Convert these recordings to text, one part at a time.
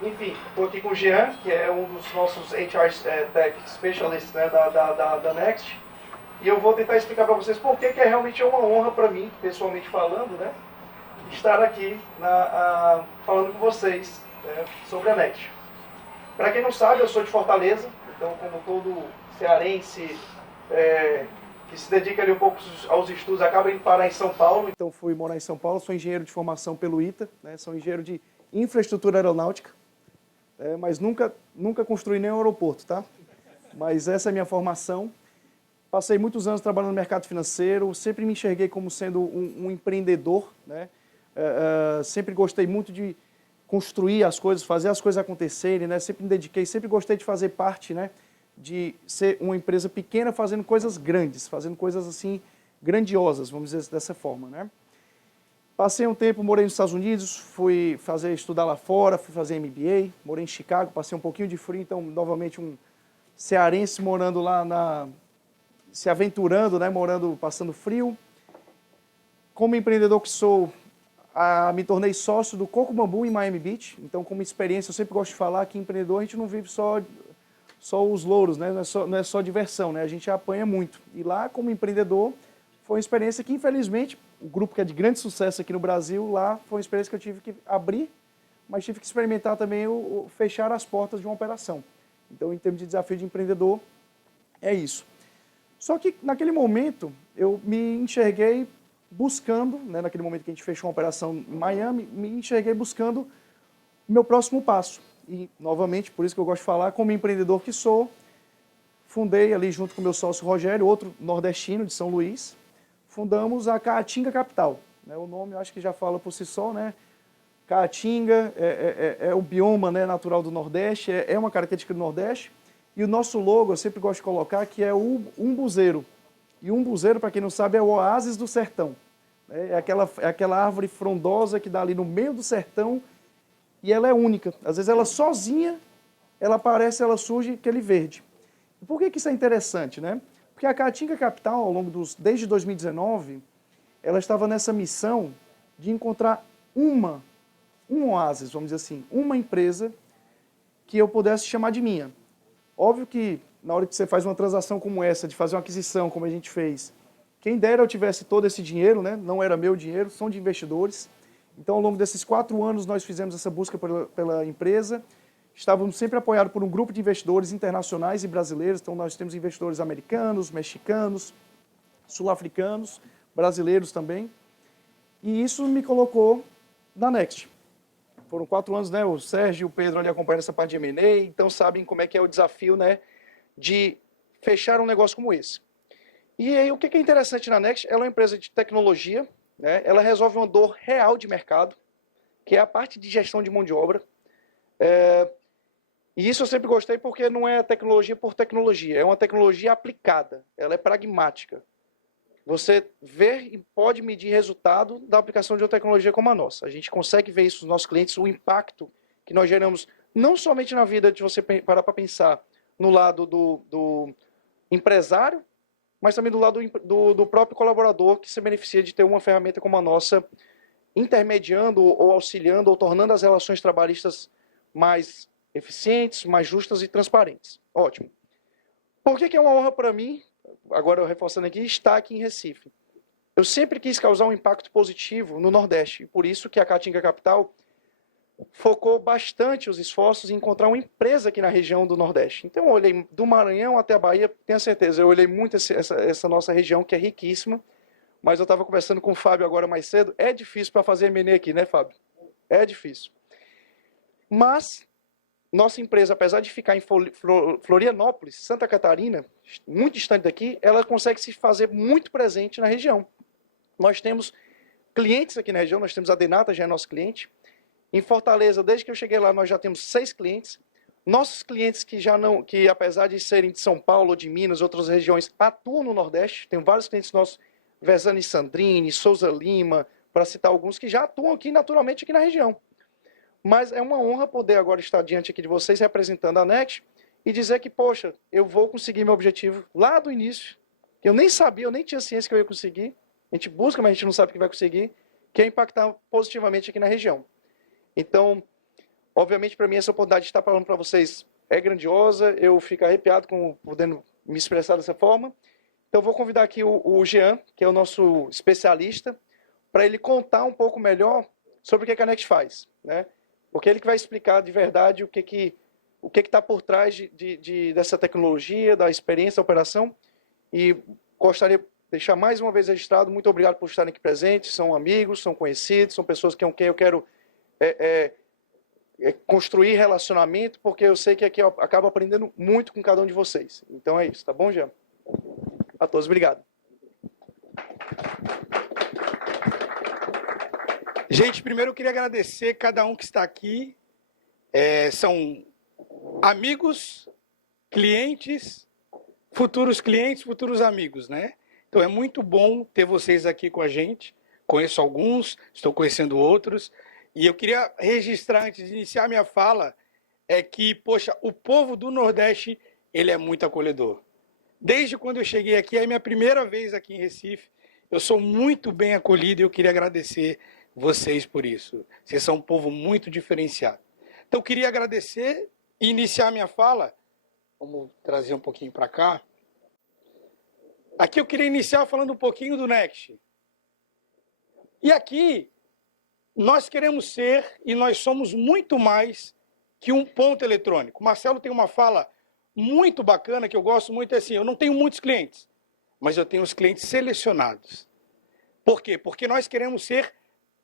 Enfim, estou aqui com o Jean, que é um dos nossos HR Tech Specialists, né, da Next. E eu vou tentar explicar para vocês por que é realmente uma honra para mim, pessoalmente falando, né, estar aqui falando com vocês, né, sobre a Next. Para quem não sabe, eu sou de Fortaleza, então como todo cearense que se dedica ali um pouco aos estudos, acaba indo parar em São Paulo. Então fui morar em São Paulo, sou engenheiro de formação pelo ITA, né, sou engenheiro de infraestrutura aeronáutica, mas nunca construí nenhum aeroporto, tá? Mas essa é a minha formação. Passei muitos anos trabalhando no mercado financeiro, sempre me enxerguei como sendo um empreendedor, né? Sempre gostei muito de construir as coisas, fazer as coisas acontecerem, né? Sempre me dediquei, sempre gostei de fazer parte, né? De ser uma empresa pequena fazendo coisas grandes, fazendo coisas assim grandiosas, vamos dizer dessa forma, né? Passei um tempo, morei nos Estados Unidos, fui estudar lá fora, fui fazer MBA, morei em Chicago, passei um pouquinho de frio, então novamente um cearense morando lá se aventurando, né, passando frio. Como empreendedor que sou, me tornei sócio do Coco Bambu em Miami Beach, então como experiência eu sempre gosto de falar que empreendedor a gente não vive só os louros, né, não é só diversão, né, a gente apanha muito. E lá como empreendedor foi uma experiência que infelizmente o grupo que é de grande sucesso aqui no Brasil, lá foi uma experiência que eu tive que abrir, mas tive que experimentar também fechar as portas de uma operação. Então, em termos de desafio de empreendedor, é isso. Só que, naquele momento, eu me enxerguei buscando, né, naquele momento que a gente fechou uma operação em Miami, me enxerguei buscando o meu próximo passo. E, novamente, por isso que eu gosto de falar, como empreendedor que sou, fundei ali junto com o meu sócio Rogério, outro nordestino de São Luís, fundamos a Caatinga Capital. O nome eu acho que já fala por si só, né? Caatinga é o bioma, né, natural do Nordeste, é uma característica do Nordeste. E o nosso logo, eu sempre gosto de colocar, que é o umbuzeiro. E o umbuzeiro, para quem não sabe, é o oásis do sertão. É aquela árvore frondosa que dá ali no meio do sertão e ela é única. Às vezes ela sozinha, ela surge aquele verde. E por que isso é interessante, né? Porque a Caatinga Capital, desde 2019, ela estava nessa missão de encontrar um oásis, vamos dizer assim, uma empresa que eu pudesse chamar de minha. Óbvio que na hora que você faz uma transação como essa, de fazer uma aquisição como a gente fez, quem dera eu tivesse todo esse dinheiro, né? Não era meu dinheiro, são de investidores. Então, ao longo desses 4 anos, nós fizemos essa busca pela empresa. Estávamos sempre apoiados por um grupo de investidores internacionais e brasileiros. Então, nós temos investidores americanos, mexicanos, sul-africanos, brasileiros também. E isso me colocou na Next. Foram 4 anos, né? O Sérgio e o Pedro ali acompanhando essa parte de M&A, então sabem como é que é o desafio, né? De fechar um negócio como esse. E aí, o que é interessante na Next? Ela é uma empresa de tecnologia, né? Ela resolve uma dor real de mercado, que é a parte de gestão de mão de obra. E isso eu sempre gostei porque não é tecnologia por tecnologia, é uma tecnologia aplicada, ela é pragmática. Você vê e pode medir resultado da aplicação de uma tecnologia como a nossa. A gente consegue ver isso nos nossos clientes, o impacto que nós geramos, não somente na vida de você parar para pensar no lado do empresário, mas também do lado do próprio colaborador que se beneficia de ter uma ferramenta como a nossa, intermediando ou auxiliando ou tornando as relações trabalhistas mais eficientes, mais justas e transparentes. Ótimo. Por que é uma honra para mim, agora eu reforçando aqui, estar aqui em Recife? Eu sempre quis causar um impacto positivo no Nordeste, e por isso que a Caatinga Capital focou bastante os esforços em encontrar uma empresa aqui na região do Nordeste. Então eu olhei do Maranhão até a Bahia, tenho certeza, eu olhei muito essa nossa região, que é riquíssima, mas eu estava conversando com o Fábio agora mais cedo, é difícil para fazer M&A aqui, né, Fábio? É difícil. Mas nossa empresa, apesar de ficar em Florianópolis, Santa Catarina, muito distante daqui, ela consegue se fazer muito presente na região. Nós temos clientes aqui na região, nós temos a Denata, já é nosso cliente. Em Fortaleza, desde que eu cheguei lá, nós já temos 6 clientes. Nossos clientes que apesar de serem de São Paulo, de Minas, outras regiões, atuam no Nordeste. Tem vários clientes nossos, Vezani Sandrini, Souza Lima, para citar alguns, que já atuam aqui naturalmente aqui na região. Mas é uma honra poder agora estar diante aqui de vocês, representando a Next, e dizer que, poxa, eu vou conseguir meu objetivo lá do início, que eu nem sabia, eu nem tinha ciência que eu ia conseguir. A gente busca, mas a gente não sabe que vai conseguir, que é impactar positivamente aqui na região. Então, Obviamente, para mim, essa oportunidade de estar falando para vocês é grandiosa, eu fico arrepiado com podendo me expressar dessa forma. Então, vou convidar aqui o Jean, que é o nosso especialista, para ele contar um pouco melhor sobre o que a Next faz, né? Porque ele que vai explicar de verdade o que está por trás dessa tecnologia, da experiência da operação. E gostaria de deixar mais uma vez registrado, muito obrigado por estarem aqui presentes, são amigos, são conhecidos, são pessoas com quem eu quero construir relacionamento, porque eu sei que aqui eu acabo aprendendo muito com cada um de vocês. Então é isso, tá bom, Jean? A todos, obrigado. Gente, primeiro eu queria agradecer cada um que está aqui. São amigos, clientes, futuros amigos, né? Então é muito bom ter vocês aqui com a gente. Conheço alguns, estou conhecendo outros. E eu queria registrar, antes de iniciar minha fala, que, poxa, o povo do Nordeste, ele é muito acolhedor. Desde quando eu cheguei aqui, é a minha primeira vez aqui em Recife, eu sou muito bem acolhido e eu queria agradecer vocês por isso. Vocês são um povo muito diferenciado. Então, eu queria agradecer e iniciar minha fala. Vamos trazer um pouquinho para cá. Aqui eu queria iniciar falando um pouquinho do Next. E aqui, nós queremos ser e nós somos muito mais que um ponto eletrônico. O Marcelo tem uma fala muito bacana que eu gosto muito, é assim, eu não tenho muitos clientes, mas eu tenho os clientes selecionados. Por quê? Porque nós queremos ser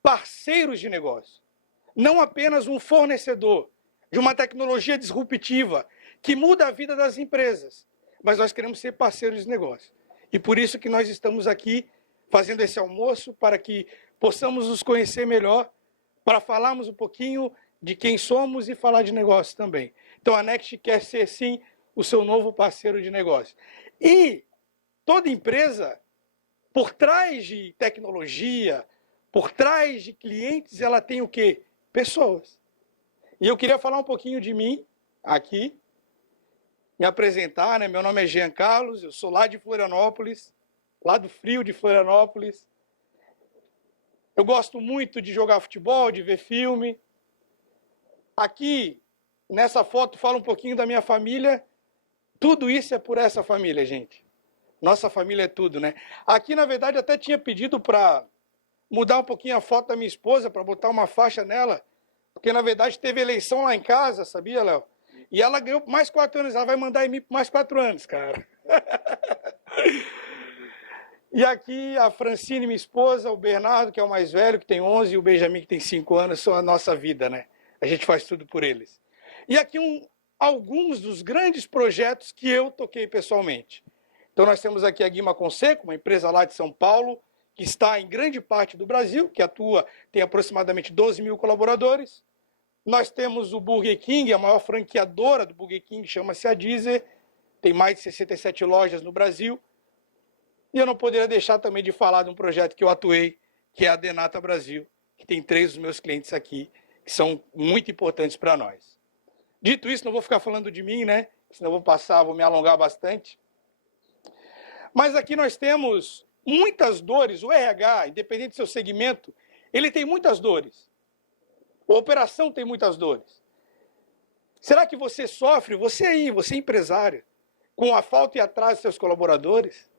parceiros de negócio. Não apenas um fornecedor de uma tecnologia disruptiva que muda a vida das empresas, mas nós queremos ser parceiros de negócio. E por isso que nós estamos aqui fazendo esse almoço, para que possamos nos conhecer melhor, para falarmos um pouquinho de quem somos e falar de negócio também. Então a Next quer ser, sim, o seu novo parceiro de negócio. E toda empresa, por trás de tecnologia, por trás de clientes, ela tem o quê? Pessoas. E eu queria falar um pouquinho de mim aqui, me apresentar, né? Meu nome é Jean Carlos, eu sou lá de Florianópolis, lá do frio de Florianópolis. Eu gosto muito de jogar futebol, de ver filme. Aqui, nessa foto, fala um pouquinho da minha família. Tudo isso é por essa família, gente. Nossa família é tudo, né? Aqui, na verdade, até tinha pedido para mudar um pouquinho a foto da minha esposa, para botar uma faixa nela, porque, na verdade, teve eleição lá em casa, sabia, Léo? E ela ganhou por mais 4 anos, ela vai mandar em mim por mais 4 anos, cara. E aqui a Francine, minha esposa, o Bernardo, que é o mais velho, que tem 11, e o Benjamin, que tem 5 anos, são a nossa vida, né? A gente faz tudo por eles. E aqui alguns dos grandes projetos que eu toquei pessoalmente. Então nós temos aqui a Guima Conseco, uma empresa lá de São Paulo, que está em grande parte do Brasil, que atua, tem aproximadamente 12 mil colaboradores. Nós temos o Burger King, a maior franqueadora do Burger King, chama-se a Deezer, tem mais de 67 lojas no Brasil. E eu não poderia deixar também de falar de um projeto que eu atuei, que é a Denata Brasil, que tem 3 dos meus clientes aqui, que são muito importantes para nós. Dito isso, não vou ficar falando de mim, né? Senão vou me alongar bastante. Mas aqui nós temos muitas dores. O RH, independente do seu segmento, ele tem muitas dores. A operação tem muitas dores. Será que você sofre, você aí, você empresário, com a falta e atraso de seus colaboradores?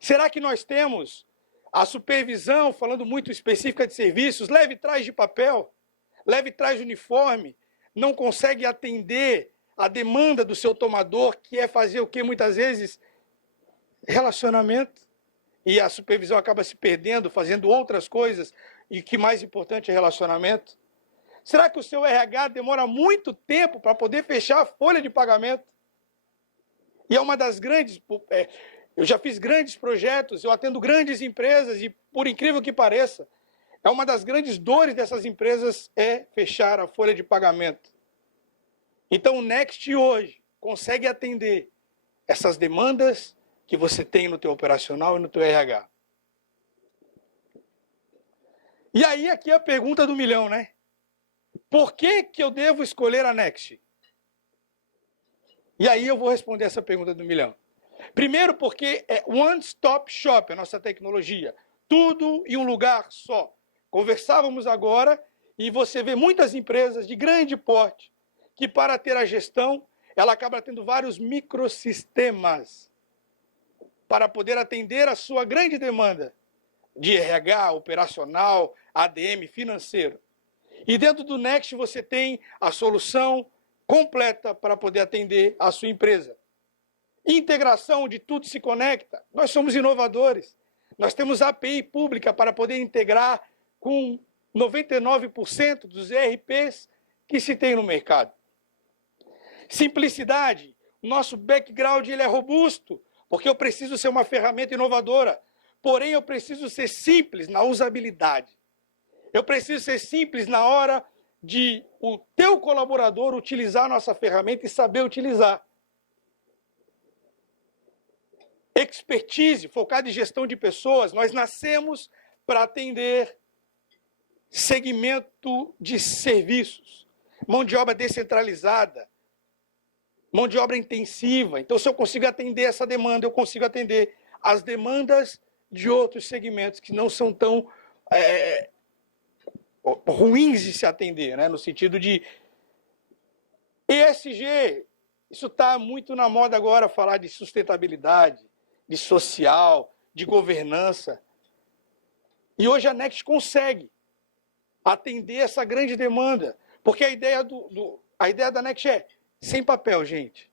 Será que nós temos a supervisão, falando muito específica de serviços, leve trás de papel, leve trás de uniforme, não consegue atender a demanda do seu tomador, que é fazer o que muitas vezes? Relacionamento. E a supervisão acaba se perdendo, fazendo outras coisas, e o que mais importante é relacionamento. Será que o seu RH demora muito tempo para poder fechar a folha de pagamento? E é uma das grandes... Eu já fiz grandes projetos, eu atendo grandes empresas e, por incrível que pareça, é uma das grandes dores dessas empresas é fechar a folha de pagamento. Então o Next hoje consegue atender essas demandas que você tem no teu operacional e no teu RH. E aí aqui a pergunta do milhão, né? Por que eu devo escolher a Next? E aí eu vou responder essa pergunta do milhão. Primeiro porque é one-stop shop a nossa tecnologia. Tudo em um lugar só. Conversávamos agora E você vê muitas empresas de grande porte que, para ter a gestão, ela acaba tendo vários microsistemas para poder atender a sua grande demanda de RH, operacional, ADM, financeiro. E dentro do Next você tem a solução completa para poder atender a sua empresa. Integração de tudo se conecta. Nós somos inovadores. Nós temos API pública para poder integrar com 99% dos ERPs que se tem no mercado. Simplicidade. Nosso background ele é robusto, porque eu preciso ser uma ferramenta inovadora. Porém, eu preciso ser simples na usabilidade. Eu preciso ser simples na hora de o teu colaborador utilizar a nossa ferramenta e saber utilizar. Expertise, focada em gestão de pessoas, nós nascemos para atender segmento de serviços, mão de obra descentralizada, mão de obra intensiva. Então, se eu consigo atender essa demanda, eu consigo atender as demandas de outros segmentos que não são tão ruins de se atender, né? No sentido de ESG, isso está muito na moda agora, falar de sustentabilidade, de social, de governança. E hoje a Next consegue atender essa grande demanda, porque a ideia da Next é sem papel, gente.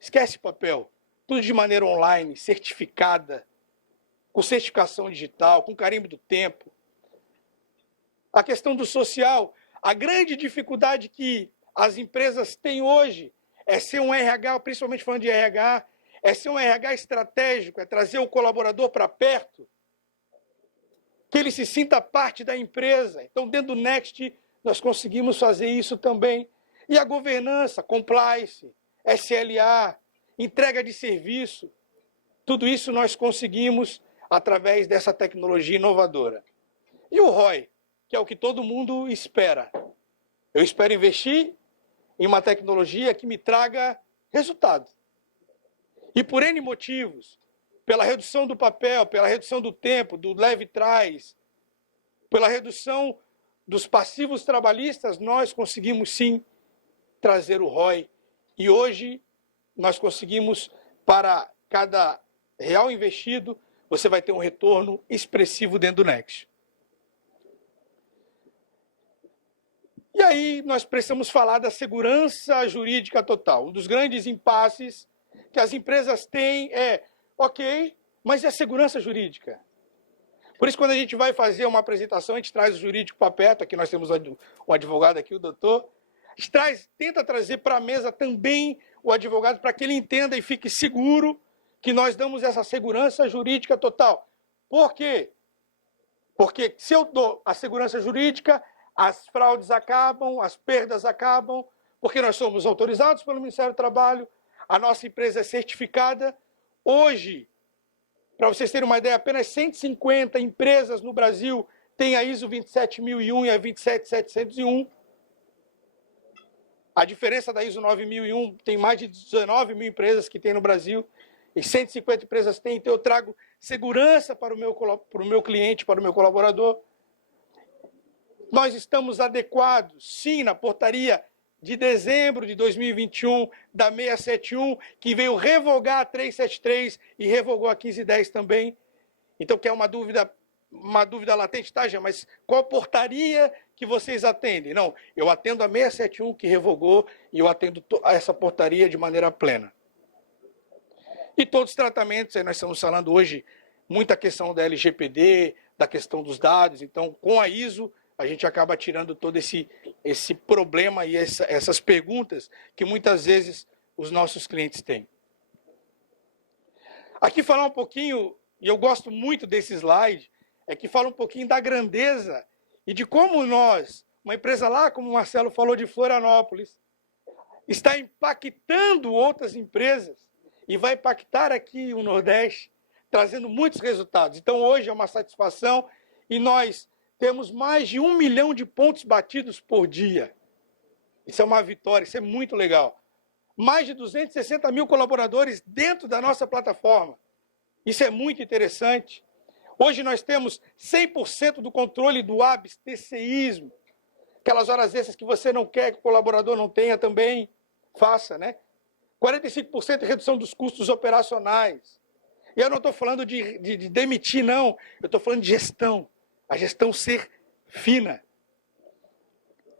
Esquece papel. Tudo de maneira online, certificada, com certificação digital, com carimbo do tempo. A questão do social, a grande dificuldade que as empresas têm hoje é ser um RH, principalmente falando de RH, é ser um RH estratégico, é trazer o colaborador para perto, que ele se sinta parte da empresa. Então, dentro do Next, nós conseguimos fazer isso também. E a governança, compliance, SLA, entrega de serviço, tudo isso nós conseguimos através dessa tecnologia inovadora. E o ROI, que é o que todo mundo espera. Eu espero investir em uma tecnologia que me traga resultado. E por N motivos, pela redução do papel, pela redução do tempo, do leve trás, pela redução dos passivos trabalhistas, nós conseguimos sim trazer o ROI. E hoje nós conseguimos, para cada real investido, você vai ter um retorno expressivo dentro do Next. E aí nós precisamos falar da segurança jurídica total. Um dos grandes impasses que as empresas têm é, ok, mas e a segurança jurídica? Por isso, quando a gente vai fazer uma apresentação, a gente traz o jurídico para perto, aqui nós temos um advogado aqui, o doutor, a gente tenta trazer para a mesa também o advogado para que ele entenda e fique seguro que nós damos essa segurança jurídica total. Por quê? Porque se eu dou a segurança jurídica, as fraudes acabam, as perdas acabam, porque nós somos autorizados pelo Ministério do Trabalho, a nossa empresa é certificada. Hoje, para vocês terem uma ideia, apenas 150 empresas no Brasil têm a ISO 27001 e a 27701. A diferença da ISO 9001 tem mais de 19 mil empresas que tem no Brasil, e 150 empresas têm, então eu trago segurança para o meu cliente, para o meu colaborador. Nós estamos adequados, sim, na portaria de dezembro de 2021 da 671, que veio revogar a 373 e revogou a 1510 também. Então, que é uma dúvida latente, tá, Jean? Mas qual portaria que vocês atendem? Não, eu atendo a 671 que revogou e eu atendo essa portaria de maneira plena. E todos os tratamentos, aí nós estamos falando hoje muita questão da LGPD, da questão dos dados. Então, com a ISO, a gente acaba tirando todo esse problema e essas perguntas que muitas vezes os nossos clientes têm. Aqui falar um pouquinho, e eu gosto muito desse slide, é que fala um pouquinho da grandeza e de como nós, uma empresa lá, como o Marcelo falou, de Florianópolis, está impactando outras empresas e vai impactar aqui o Nordeste, trazendo muitos resultados. Então, hoje é uma satisfação e nós temos mais de 1 milhão de pontos batidos por dia. Isso é uma vitória, isso é muito legal. Mais de 260 mil colaboradores dentro da nossa plataforma. Isso é muito interessante. Hoje nós temos 100% do controle do abstencionismo. Aquelas horas extras que você não quer que o colaborador não tenha também, faça, né? 45% de redução dos custos operacionais. E eu não estou falando de demitir, não. Eu estou falando de gestão. A gestão ser fina.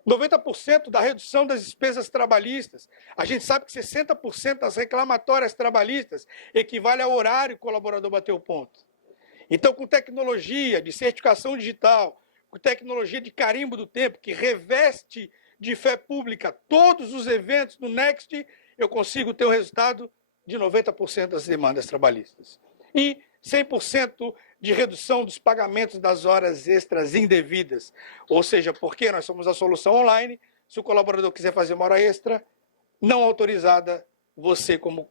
90% da redução das despesas trabalhistas. A gente sabe que 60% das reclamatórias trabalhistas equivale ao horário que o colaborador bateu o ponto. Então, com tecnologia de certificação digital, com tecnologia de carimbo do tempo, que reveste de fé pública todos os eventos do Next, eu consigo ter o resultado de 90% das demandas trabalhistas. E 100% de redução dos pagamentos das horas extras indevidas. Ou seja, porque nós somos a solução online, se o colaborador quiser fazer uma hora extra não autorizada, você como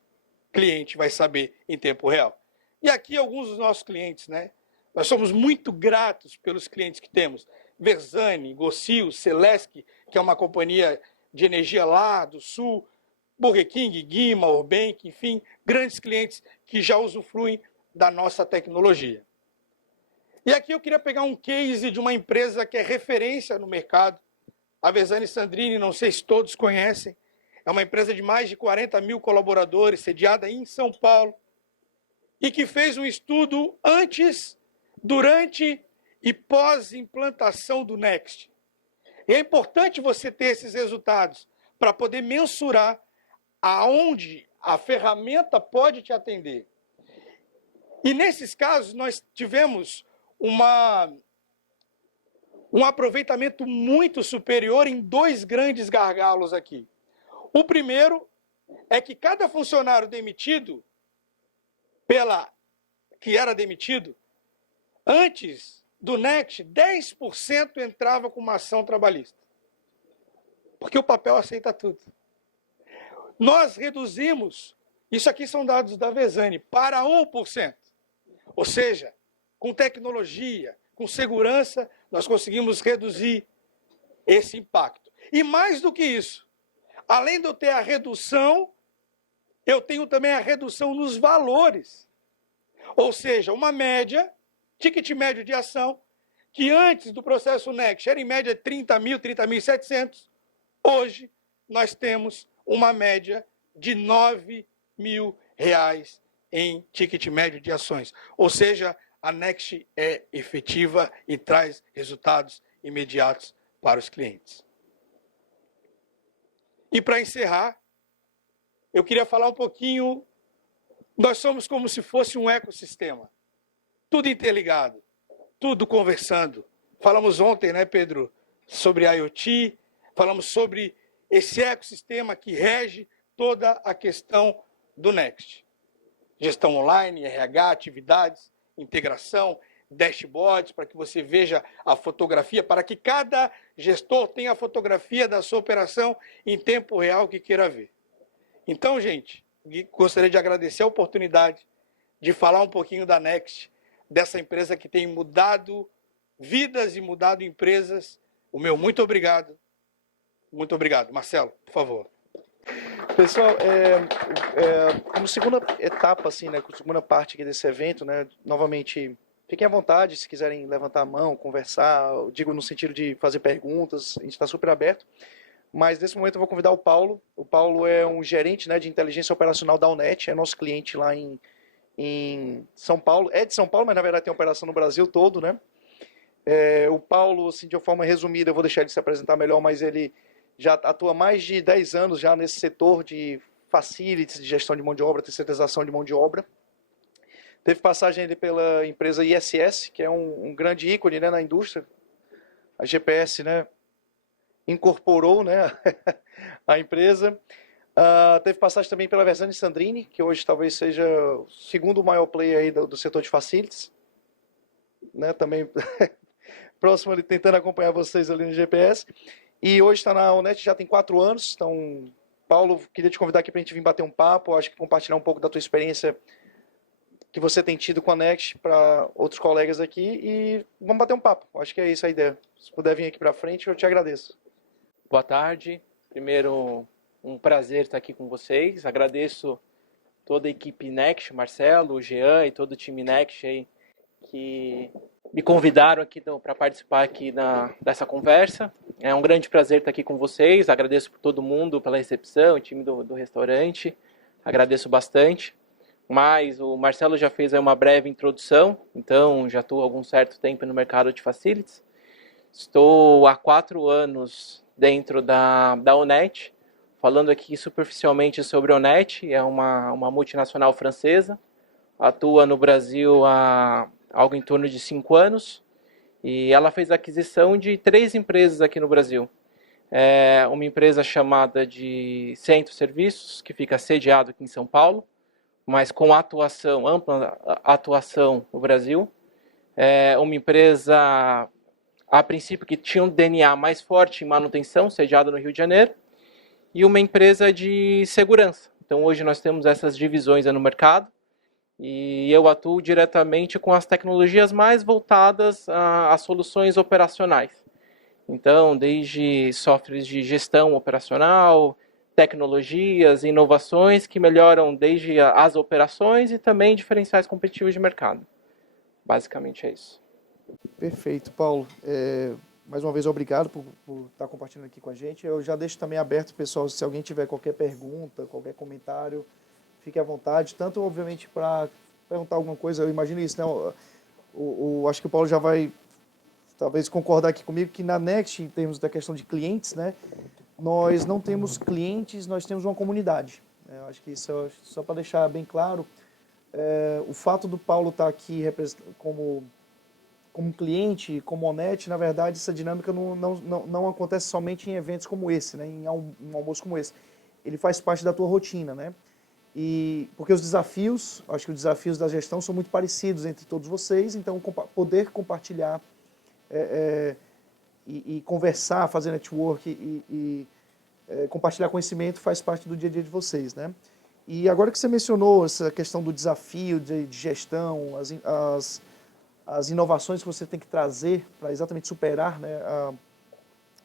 cliente vai saber em tempo real. E aqui alguns dos nossos clientes, né? Nós somos muito gratos pelos clientes que temos. Versani, Gossil, Celesc, que é uma companhia de energia lá do Sul, Burger King, Guima, Orbank, enfim, grandes clientes que já usufruem da nossa tecnologia. E aqui eu queria pegar um case de uma empresa que é referência no mercado. A Versani Sandrini, não sei se todos conhecem, é uma empresa de mais de 40 mil colaboradores, sediada em São Paulo, e que fez um estudo antes, durante e pós-implantação do Next. E é importante você ter esses resultados para poder mensurar aonde a ferramenta pode te atender. E nesses casos nós tivemos um aproveitamento muito superior em dois grandes gargalos aqui. O primeiro é que cada funcionário demitido, que era demitido, antes do Next, 10% entrava com uma ação trabalhista. Porque o papel aceita tudo. Nós reduzimos, isso aqui são dados da Versani, para 1%. Ou seja, com tecnologia, com segurança, nós conseguimos reduzir esse impacto. E mais do que isso, além de eu ter a redução, eu tenho também a redução nos valores. Ou seja, uma média, ticket médio de ação, que antes do processo Next era em média 30 mil, 30.700, hoje nós temos uma média de 9 mil reais em ticket médio de ações. Ou seja, a Next é efetiva e traz resultados imediatos para os clientes. E para encerrar, eu queria falar um pouquinho, nós somos como se fosse um ecossistema. Tudo interligado, tudo conversando. Falamos ontem, né, Pedro, sobre IoT, falamos sobre esse ecossistema que rege toda a questão do Next. Gestão online, RH, atividades, integração, dashboards, para que você veja a fotografia, para que cada gestor tenha a fotografia da sua operação em tempo real que queira ver. Então, gente, gostaria de agradecer a oportunidade de falar um pouquinho da Next, dessa empresa que tem mudado vidas e mudado empresas. O meu muito obrigado. Muito obrigado. Marcelo, por favor. Pessoal, como segunda etapa, assim, né, como segunda parte aqui desse evento, né, novamente, fiquem à vontade se quiserem levantar a mão, conversar, eu digo no sentido de fazer perguntas, a gente está super aberto. Mas nesse momento eu vou convidar o Paulo. O Paulo é um gerente, né, de inteligência operacional da Unet, é nosso cliente lá em São Paulo. É de São Paulo, mas na verdade tem operação no Brasil todo, né? O Paulo, assim, de uma forma resumida, eu vou deixar ele se apresentar melhor, mas ele já atua há mais de 10 anos já nesse setor de facilities, de gestão de mão de obra, terceirização de mão de obra. Teve passagem ele pela empresa ISS, que é um grande ícone, né, na indústria. A GPS, né, incorporou, né, a empresa. Teve passagem também pela Versani Sandrini, que hoje talvez seja o segundo maior player aí do setor de facilities. Né, também próximo ali, tentando acompanhar vocês ali no GPS. E hoje está na Unet, já tem 4 anos. Então, Paulo, queria te convidar aqui para a gente vir bater um papo. Acho que compartilhar um pouco da tua experiência que você tem tido com a Next para outros colegas aqui. E vamos bater um papo. Acho que é isso a ideia. Se puder vir aqui para frente, eu te agradeço. Boa tarde. Primeiro, um prazer estar aqui com vocês. Agradeço toda a equipe Next, Marcelo, o Jean e todo o time Next aí, que me convidaram aqui para participar aqui dessa conversa. É um grande prazer estar aqui com vocês. Agradeço por todo mundo, pela recepção, o time do restaurante. Agradeço bastante. Mas o Marcelo já fez aí uma breve introdução, então já estou há algum certo tempo no mercado de facilities. Estou há 4 anos dentro da Onet, falando aqui superficialmente sobre a Onet, é uma multinacional francesa, atua no Brasil há algo em torno de 5 anos, e ela fez a aquisição de 3 empresas aqui no Brasil. Uma empresa chamada de Centro Serviços, que fica sediado aqui em São Paulo, mas com ampla atuação no Brasil. Uma empresa, a princípio, que tinha um DNA mais forte em manutenção, sediada no Rio de Janeiro, e uma empresa de segurança. Então, hoje nós temos essas divisões no mercado, e eu atuo diretamente com as tecnologias mais voltadas a soluções operacionais. Então, desde softwares de gestão operacional, tecnologias, inovações que melhoram desde as operações e também diferenciais competitivos de mercado. Basicamente é isso. Perfeito, Paulo. Mais uma vez, obrigado por estar compartilhando aqui com a gente. Eu já deixo também aberto, pessoal, se alguém tiver qualquer pergunta, qualquer comentário, fique à vontade. Tanto, obviamente, para perguntar alguma coisa, eu imagino isso, né? Acho que o Paulo já vai, talvez, concordar aqui comigo que na Next, em termos da questão de clientes, né? Nós não temos clientes, nós temos uma comunidade. Eu acho que isso, só para deixar bem claro, o fato do Paulo estar aqui como cliente, como Onet, na verdade, essa dinâmica não acontece somente em eventos como esse, né? Em um almoço como esse. Ele faz parte da tua rotina, né? E porque os desafios, acho que os desafios da gestão são muito parecidos entre todos vocês, então poder compartilhar e conversar, fazer network e compartilhar conhecimento faz parte do dia a dia de vocês, né? E agora que você mencionou essa questão do desafio de gestão, as inovações que você tem que trazer para exatamente superar, né,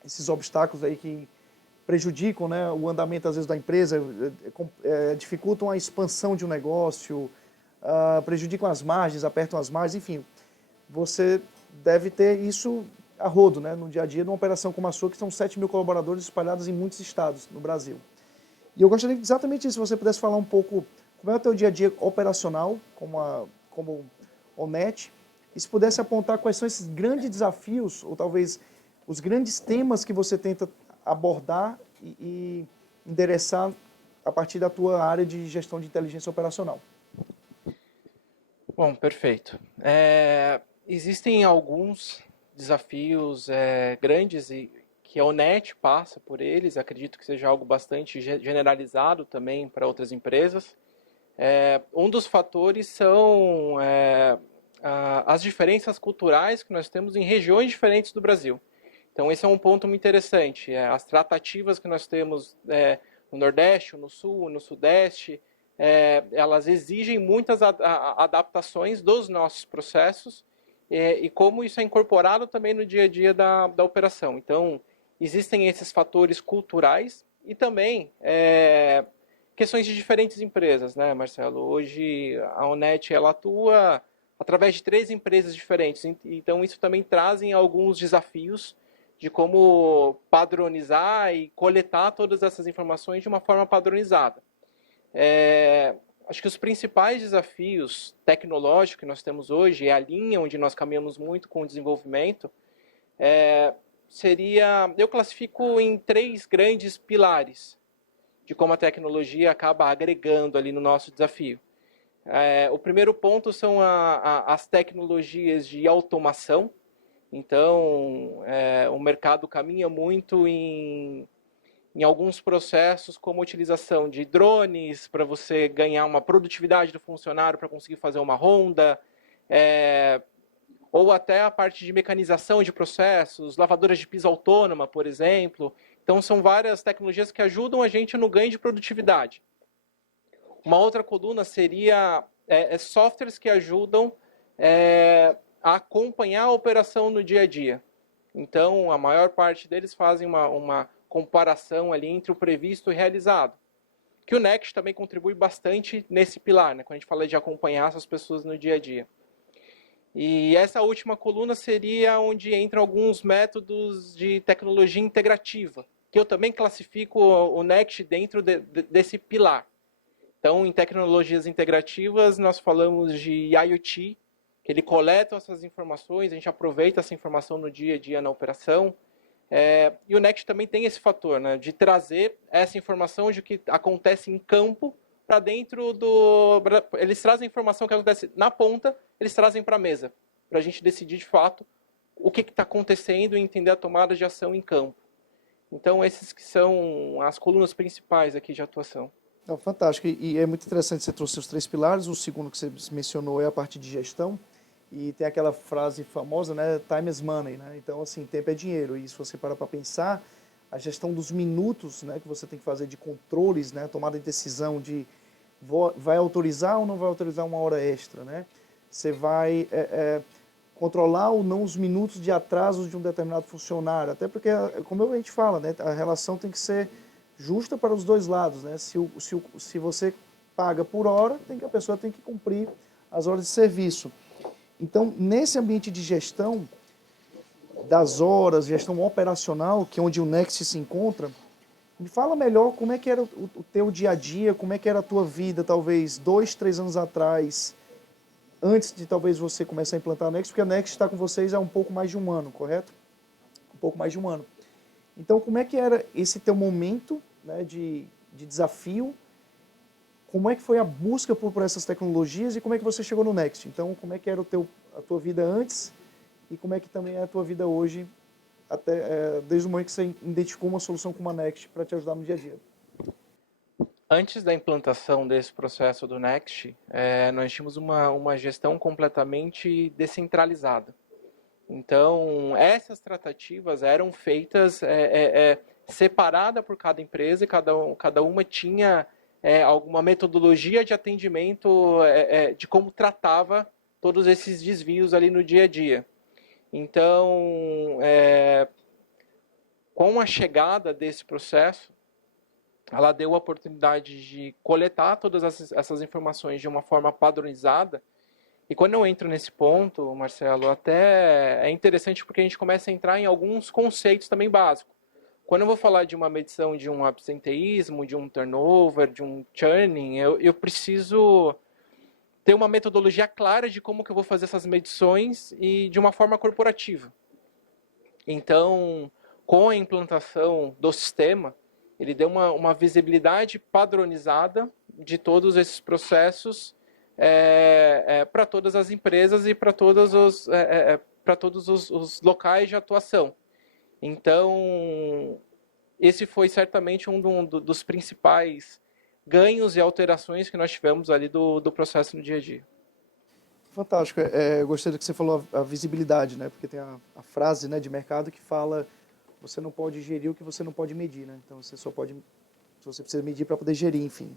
esses obstáculos aí que prejudicam, né, o andamento, às vezes, da empresa, dificultam a expansão de um negócio, prejudicam as margens, apertam as margens, enfim. Você deve ter isso a rodo, né, no dia a dia, numa operação como a sua, que são 7 mil colaboradores espalhados em muitos estados no Brasil. E eu gostaria exatamente disso, se você pudesse falar um pouco como é o teu dia a dia operacional, como Onet, e se pudesse apontar quais são esses grandes desafios, ou talvez os grandes temas que você tenta abordar e endereçar a partir da tua área de gestão de inteligência operacional. Bom, perfeito. Existem alguns desafios grandes e que a Onet passa por eles, acredito que seja algo bastante generalizado também para outras empresas. Um dos fatores são as diferenças culturais que nós temos em regiões diferentes do Brasil. Então, esse é um ponto muito interessante. As tratativas que nós temos no Nordeste, no Sul, no Sudeste, elas exigem muitas adaptações dos nossos processos e como isso é incorporado também no dia a dia da operação. Então, existem esses fatores culturais e também questões de diferentes empresas, né, Marcelo? Hoje, a Onet ela atua através de 3 empresas diferentes, então isso também traz alguns desafios de como padronizar e coletar todas essas informações de uma forma padronizada. Acho que os principais desafios tecnológicos que nós temos hoje, e a linha onde nós caminhamos muito com o desenvolvimento, eu classifico em 3 grandes pilares de como a tecnologia acaba agregando ali no nosso desafio. O primeiro ponto são as tecnologias de automação. Então, o mercado caminha muito em alguns processos, como a utilização de drones para você ganhar uma produtividade do funcionário para conseguir fazer uma ronda, ou até a parte de mecanização de processos, lavadoras de piso autônoma, por exemplo. Então, são várias tecnologias que ajudam a gente no ganho de produtividade. Uma outra coluna seria softwares que ajudam a acompanhar a operação no dia a dia. Então, a maior parte deles fazem uma comparação ali entre o previsto e o realizado. Que o Next também contribui bastante nesse pilar, né, quando a gente fala de acompanhar essas pessoas no dia a dia. E essa última coluna seria onde entram alguns métodos de tecnologia integrativa, que eu também classifico o Next dentro desse pilar. Então, em tecnologias integrativas, nós falamos de IoT, que ele coleta essas informações, a gente aproveita essa informação no dia a dia na operação. E o Next também tem esse fator, né, de trazer essa informação de que acontece em campo para dentro do... Eles trazem a informação que acontece na ponta, eles trazem para a mesa, para a gente decidir de fato o que está acontecendo e entender a tomada de ação em campo. Então, esses que são as colunas principais aqui de atuação. Fantástico. E é muito interessante que você trouxe os 3 pilares. O segundo que você mencionou é a parte de gestão. E tem aquela frase famosa, né? Time is money, né? Então, assim, tempo é dinheiro. E se você parar para pensar, a gestão dos minutos, né, que você tem que fazer de controles, né? Tomada de decisão de vai autorizar ou não vai autorizar uma hora extra, né? Você vai controlar ou não os minutos de atraso de um determinado funcionário. Até porque, como a gente fala, né? A relação tem que ser justa para os dois lados, né? Se você paga por hora, a pessoa tem que cumprir as horas de serviço. Então, nesse ambiente de gestão das horas, gestão operacional, que é onde o Next se encontra, me fala melhor como é que era o teu dia a dia, como é que era a tua vida, talvez 2, 3 anos atrás, antes de talvez você começar a implantar a Next, porque a Next está com vocês há um pouco mais de um ano, correto? Um pouco mais de um ano. Então, como é que era esse teu momento, né, de desafio? Como é que foi a busca por essas tecnologias e como é que você chegou no Next? Então, como é que era a tua vida antes e como é que também é a tua vida hoje, desde o momento que você identificou uma solução como a Next para te ajudar no dia a dia? Antes da implantação desse processo do Next, nós tínhamos uma gestão completamente descentralizada. Então, essas tratativas eram feitas separada por cada empresa e cada uma tinha alguma metodologia de atendimento de como tratava todos esses desvios ali no dia a dia. Então, com a chegada desse processo, ela deu a oportunidade de coletar todas essas informações de uma forma padronizada. E quando eu entro nesse ponto, Marcelo, até é interessante porque a gente começa a entrar em alguns conceitos também básicos. Quando eu vou falar de uma medição de um absenteísmo, de um turnover, de um churning, eu preciso ter uma metodologia clara de como que eu vou fazer essas medições e de uma forma corporativa. Então, com a implantação do sistema, ele deu uma visibilidade padronizada de todos esses processos para todas as empresas e para todos os locais de atuação. Então, esse foi certamente um dos principais ganhos e alterações que nós tivemos ali do processo no dia a dia. Fantástico. Eu gostei do que você falou, a visibilidade, né? Porque tem a frase, né, de mercado que fala você não pode gerir o que você não pode medir, né? Então, você precisa medir para poder gerir, enfim.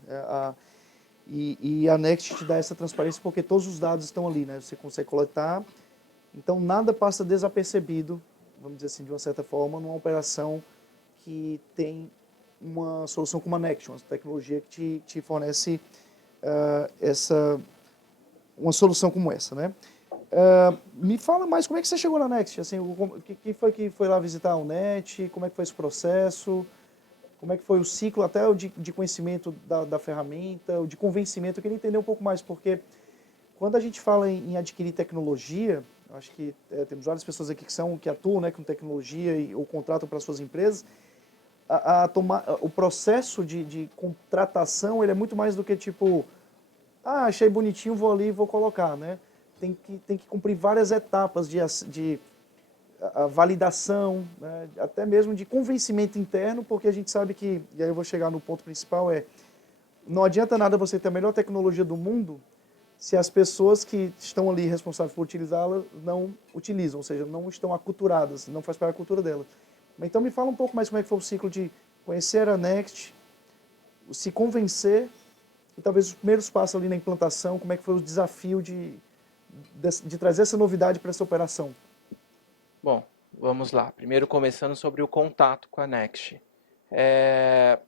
E a Next te dá essa transparência porque todos os dados estão ali, né? Você consegue coletar, então nada passa desapercebido, vamos dizer assim, de uma certa forma, numa operação que tem uma solução como a Next, uma tecnologia que te fornece uma solução como essa, né? Me fala mais, como é que você chegou na Next? Assim, quem foi que foi lá visitar a Net? Como é que foi esse processo? Como é que foi o ciclo até o de conhecimento da ferramenta, o de convencimento? Eu queria entender um pouco mais, porque quando a gente fala em adquirir tecnologia, eu acho que temos várias pessoas aqui que atuam, né, com tecnologia ou contratam para suas empresas, o processo de contratação ele é muito mais do que tipo, achei bonitinho, vou ali e vou colocar, né? Tem que cumprir várias etapas de a validação, né? Até mesmo de convencimento interno, porque a gente sabe que, e aí eu vou chegar no ponto principal, não adianta nada você ter a melhor tecnologia do mundo se as pessoas que estão ali responsáveis por utilizá-la não utilizam, ou seja, não estão aculturadas, não faz parte da cultura dela. Então me fala um pouco mais como é que foi o ciclo de conhecer a Next, se convencer, e talvez os primeiros passos ali na implantação, como é que foi o desafio de trazer essa novidade para essa operação. Bom, vamos lá. Primeiro começando sobre o contato com a Next.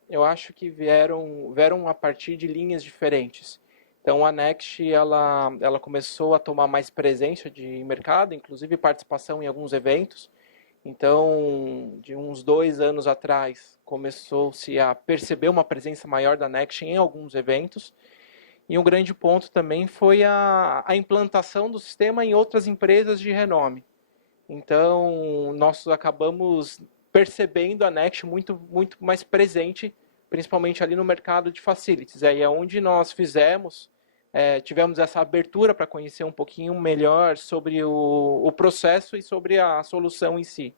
Eu acho que vieram a partir de linhas diferentes. Então a Next ela começou a tomar mais presença de mercado, inclusive participação em alguns eventos. Então, de uns 2 anos atrás, começou-se a perceber uma presença maior da Next em alguns eventos. E um grande ponto também foi a implantação do sistema em outras empresas de renome. Então, nós acabamos percebendo a Next muito mais presente, principalmente ali no mercado de facilities. Aí é onde nós tivemos essa abertura para conhecer um pouquinho melhor sobre o processo e sobre a solução em si.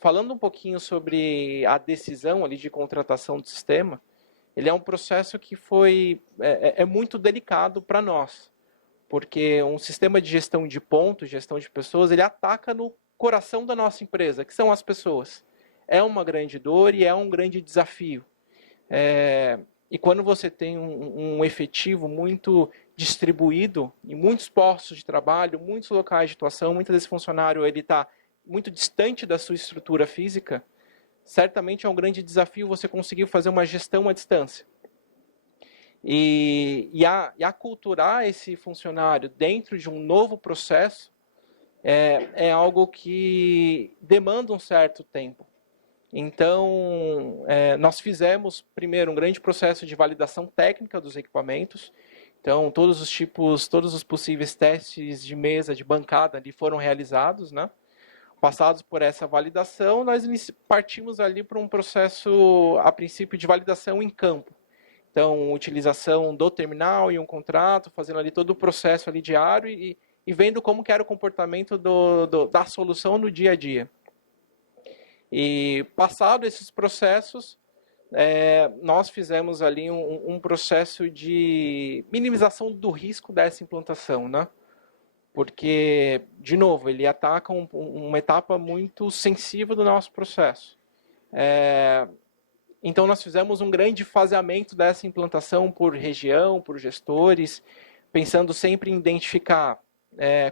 Falando um pouquinho sobre a decisão ali de contratação do sistema, ele é um processo que é muito delicado para nós, porque um sistema de gestão de pontos, gestão de pessoas, ele ataca no coração da nossa empresa, que são as pessoas. É uma grande dor e é um grande desafio. E quando você tem um efetivo muito distribuído em muitos postos de trabalho, muitos locais de atuação, muitas vezes o funcionário está muito distante da sua estrutura física, certamente é um grande desafio você conseguir fazer uma gestão à distância. E aculturar esse funcionário dentro de um novo processo é algo que demanda um certo tempo. Então, nós fizemos, primeiro, um grande processo de validação técnica dos equipamentos. Então, todos os possíveis testes de mesa, de bancada ali foram realizados, né? Passados por essa validação, nós partimos ali para um processo, a princípio, de validação em campo. Então, utilização do terminal e um contrato, fazendo ali todo o processo ali diário e vendo como que era o comportamento da solução no dia a dia. E passado esses processos, nós fizemos ali um processo de minimização do risco dessa implantação, né? Porque, de novo, ele ataca uma etapa muito sensível do nosso processo. Então, nós fizemos um grande faseamento dessa implantação por região, por gestores, pensando sempre em identificar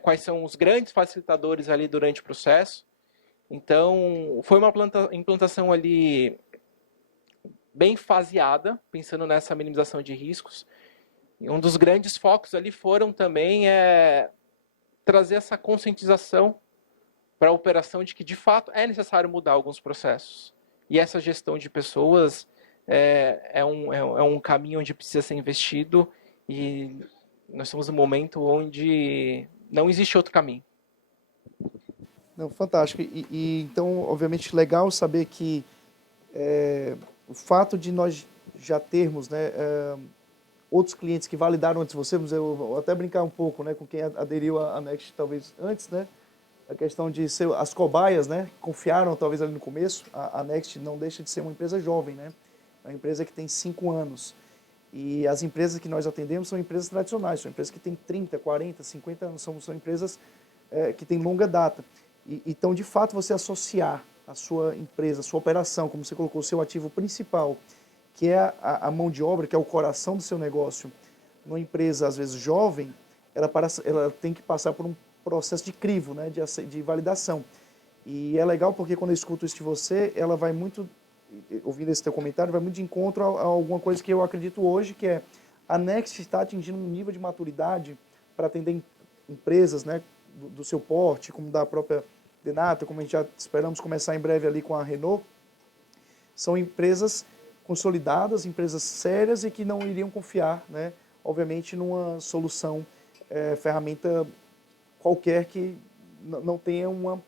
quais são os grandes facilitadores ali durante o processo. Então, foi uma implantação ali bem faseada, pensando nessa minimização de riscos. E um dos grandes focos ali foram também trazer essa conscientização para a operação de que, de fato, é necessário mudar alguns processos. E essa gestão de pessoas é um caminho onde precisa ser investido e nós estamos num momento onde não existe outro caminho. Não, fantástico. Então, obviamente, legal saber que o fato de nós já termos, né, outros clientes que validaram antes de você, eu vou até brincar um pouco, né, com quem aderiu à Next talvez antes, né, a questão de ser as cobaias, né, confiaram talvez ali no começo. A Next não deixa de ser uma empresa jovem, né, é uma empresa que tem 5 anos. E as empresas que nós atendemos são empresas tradicionais, são empresas que têm 30, 40, 50 anos, são empresas que têm longa data. Então, de fato, você associar a sua empresa, a sua operação, como você colocou, o seu ativo principal, que é a mão de obra, que é o coração do seu negócio, numa empresa, às vezes, jovem, ela tem que passar por um processo de crivo, né, de validação. E é legal porque quando eu escuto isso de você, ela vai muito, ouvindo esse teu comentário, vai muito de encontro a alguma coisa que eu acredito hoje, que é a Next está atingindo um nível de maturidade para atender empresas, né, do seu porte, como da própria Denata, como a gente já esperamos começar em breve ali com a Renault. São empresas consolidadas, empresas sérias e que não iriam confiar, né, obviamente, numa solução, ferramenta qualquer que não tenha uma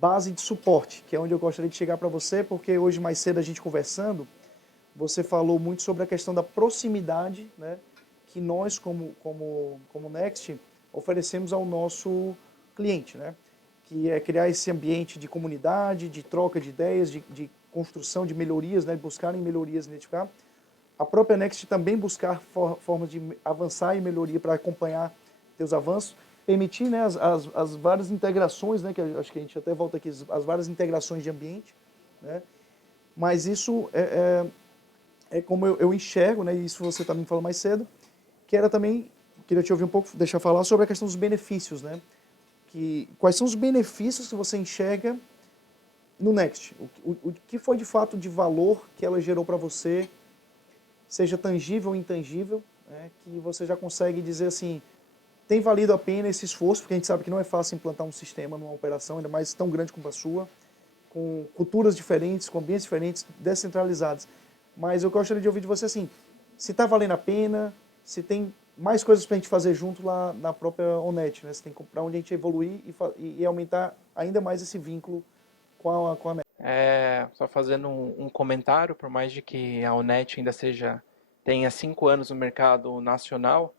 base de suporte, que é onde eu gostaria de chegar para você, porque hoje mais cedo a gente conversando, você falou muito sobre a questão da proximidade, né, que nós como Next oferecemos ao nosso cliente, né, que é criar esse ambiente de comunidade, de troca de ideias, de construção de melhorias, né, buscarem melhorias, identificar. A própria Next também buscar formas de avançar em melhoria para acompanhar teus avanços, permitir, né, as várias integrações, né, que acho que a gente até volta aqui, as várias integrações de ambiente, né, mas isso é como eu enxergo, né, e isso você também falou mais cedo, que era também, queria te ouvir um pouco, deixar falar sobre a questão dos benefícios, né, quais são os benefícios que você enxerga no Next, o que foi de fato de valor que ela gerou para você, seja tangível ou intangível, né, que você já consegue dizer assim, tem valido a pena esse esforço, porque a gente sabe que não é fácil implantar um sistema numa operação, ainda mais tão grande como a sua, com culturas diferentes, com ambientes diferentes, descentralizados. Mas eu gostaria de ouvir de você assim, se está valendo a pena, se tem mais coisas para a gente fazer junto lá na própria Onet, né? Se tem para onde a gente evoluir e aumentar ainda mais esse vínculo com a Net. Só fazendo um comentário, por mais de que a Onet ainda tenha 5 anos no mercado nacional,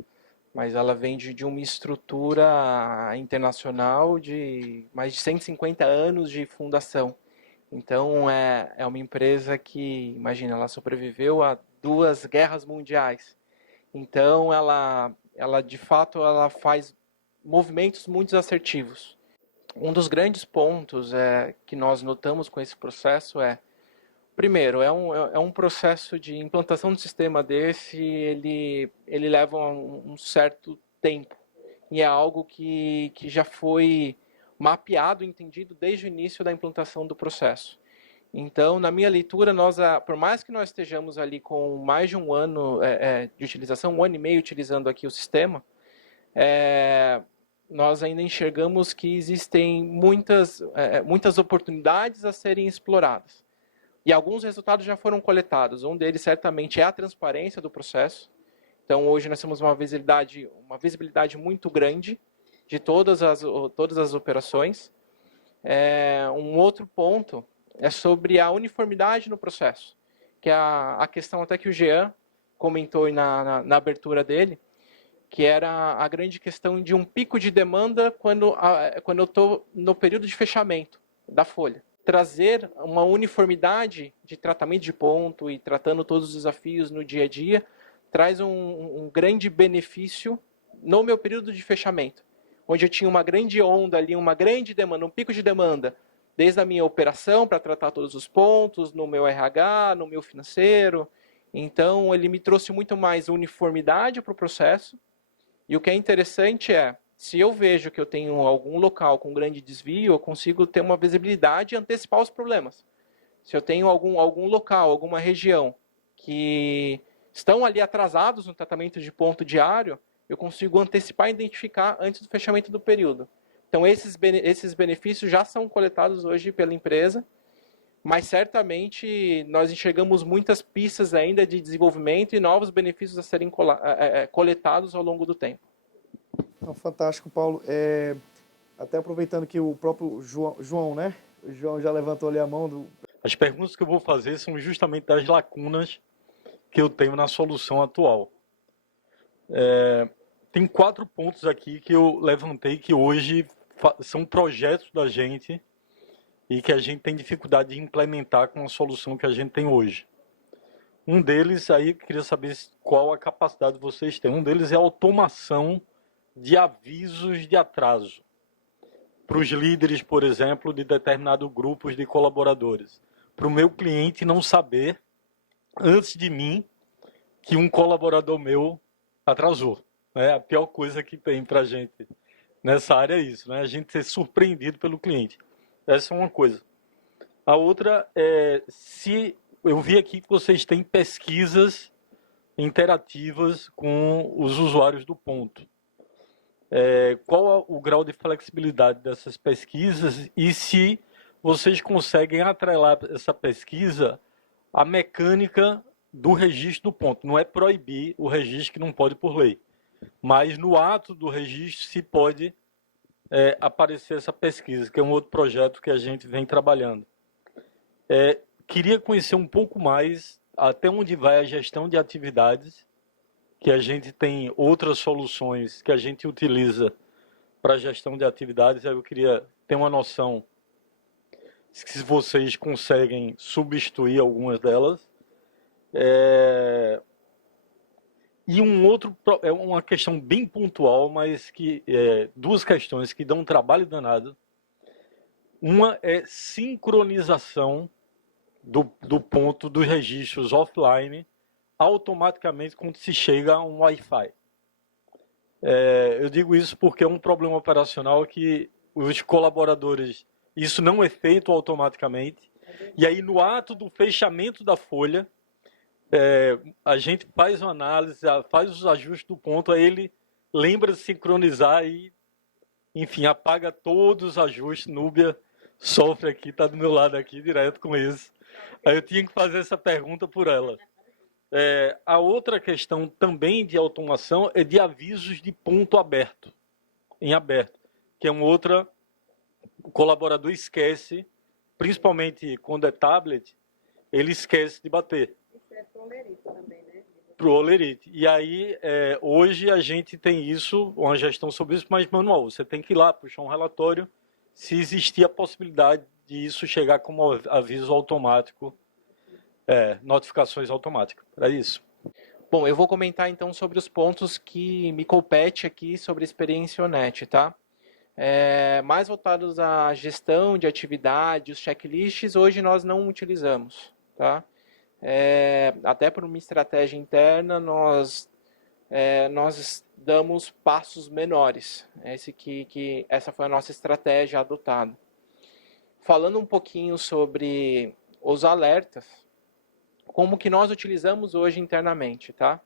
mas ela vem de uma estrutura internacional de mais de 150 anos de fundação. Então, é uma empresa que, imagina, ela sobreviveu a 2 guerras mundiais. Então, ela de fato, ela faz movimentos muito assertivos. Um dos grandes pontos que nós notamos com esse processo primeiro, é um processo de implantação de sistema desse, ele leva um certo tempo. E é algo que já foi mapeado e entendido desde o início da implantação do processo. Então, na minha leitura, por mais que nós estejamos ali com mais de um ano de utilização, 1 ano e meio utilizando aqui o sistema, nós ainda enxergamos que existem muitas oportunidades a serem exploradas. E alguns resultados já foram coletados. Um deles, certamente, é a transparência do processo. Então, hoje nós temos uma visibilidade muito grande de todas as operações. Um outro ponto é sobre a uniformidade no processo, que é a questão até que o Jean comentou na abertura dele, que era a grande questão de um pico de demanda quando eu estou no período de fechamento da folha. Trazer uma uniformidade de tratamento de ponto e tratando todos os desafios no dia a dia traz um grande benefício no meu período de fechamento, onde eu tinha uma grande onda ali, uma grande demanda, um pico de demanda, desde a minha operação para tratar todos os pontos, no meu RH, no meu financeiro. Então, ele me trouxe muito mais uniformidade para o processo. E o que é interessante se eu vejo que eu tenho algum local com grande desvio, eu consigo ter uma visibilidade e antecipar os problemas. Se eu tenho algum local, alguma região que estão ali atrasados no tratamento de ponto diário, eu consigo antecipar e identificar antes do fechamento do período. Então, esses benefícios já são coletados hoje pela empresa, mas certamente nós enxergamos muitas pistas ainda de desenvolvimento e novos benefícios a serem coletados ao longo do tempo. Fantástico, Paulo. Até aproveitando que o próprio João, né? O João já levantou ali a mão. As perguntas que eu vou fazer são justamente das lacunas que eu tenho na solução atual. Tem 4 pontos aqui que eu levantei que hoje são projetos da gente e que a gente tem dificuldade de implementar com a solução que a gente tem hoje. Um deles, aí eu queria saber qual a capacidade que vocês têm. Um deles é a automação de avisos de atraso para os líderes, por exemplo, de determinados grupos de colaboradores. Para o meu cliente não saber, antes de mim, que um colaborador meu atrasou. A pior coisa que tem para a gente nessa área é isso, né? A gente ser surpreendido pelo cliente. Essa é uma coisa. A outra se eu vi aqui que vocês têm pesquisas interativas com os usuários do ponto. Qual o grau de flexibilidade dessas pesquisas e se vocês conseguem atrelar essa pesquisa à mecânica do registro do ponto? Não é proibir o registro que não pode por lei, mas no ato do registro se pode aparecer essa pesquisa, que é um outro projeto que a gente vem trabalhando. Queria conhecer um pouco mais até onde vai a gestão de atividades, que a gente tem outras soluções que a gente utiliza para gestão de atividades. Eu queria ter uma noção se vocês conseguem substituir algumas delas. E uma questão bem pontual, mas que 2 questões que dão um trabalho danado. Uma é sincronização do ponto dos registros offline automaticamente quando se chega a um Wi-Fi. Eu digo isso porque é um problema operacional que os colaboradores, isso não é feito automaticamente, e aí no ato do fechamento da folha, a gente faz uma análise, faz os ajustes do ponto, aí ele lembra de sincronizar e, enfim, apaga todos os ajustes. Núbia sofre aqui, está do meu lado aqui, direto com isso. Aí eu tinha que fazer essa pergunta por ela. A outra questão também de automação é de avisos de ponto aberto, em aberto, que é uma outra, o colaborador esquece, principalmente quando é tablet, ele esquece de bater. Isso é pro Olerite também, né? Pro Olerite. E aí, hoje a gente tem isso, uma gestão sobre isso, mas manual. Você tem que ir lá, puxar um relatório, se existir a possibilidade de isso chegar como aviso automático, notificações automáticas. É isso. Bom, eu vou comentar então sobre os pontos que me compete aqui sobre a experiência ONET, tá? Mais voltados à gestão de atividade, os checklists, hoje nós não utilizamos, tá? Até por uma estratégia interna, nós damos passos menores. Essa foi a nossa estratégia adotada. Falando um pouquinho sobre os alertas, como que nós utilizamos hoje internamente, tá?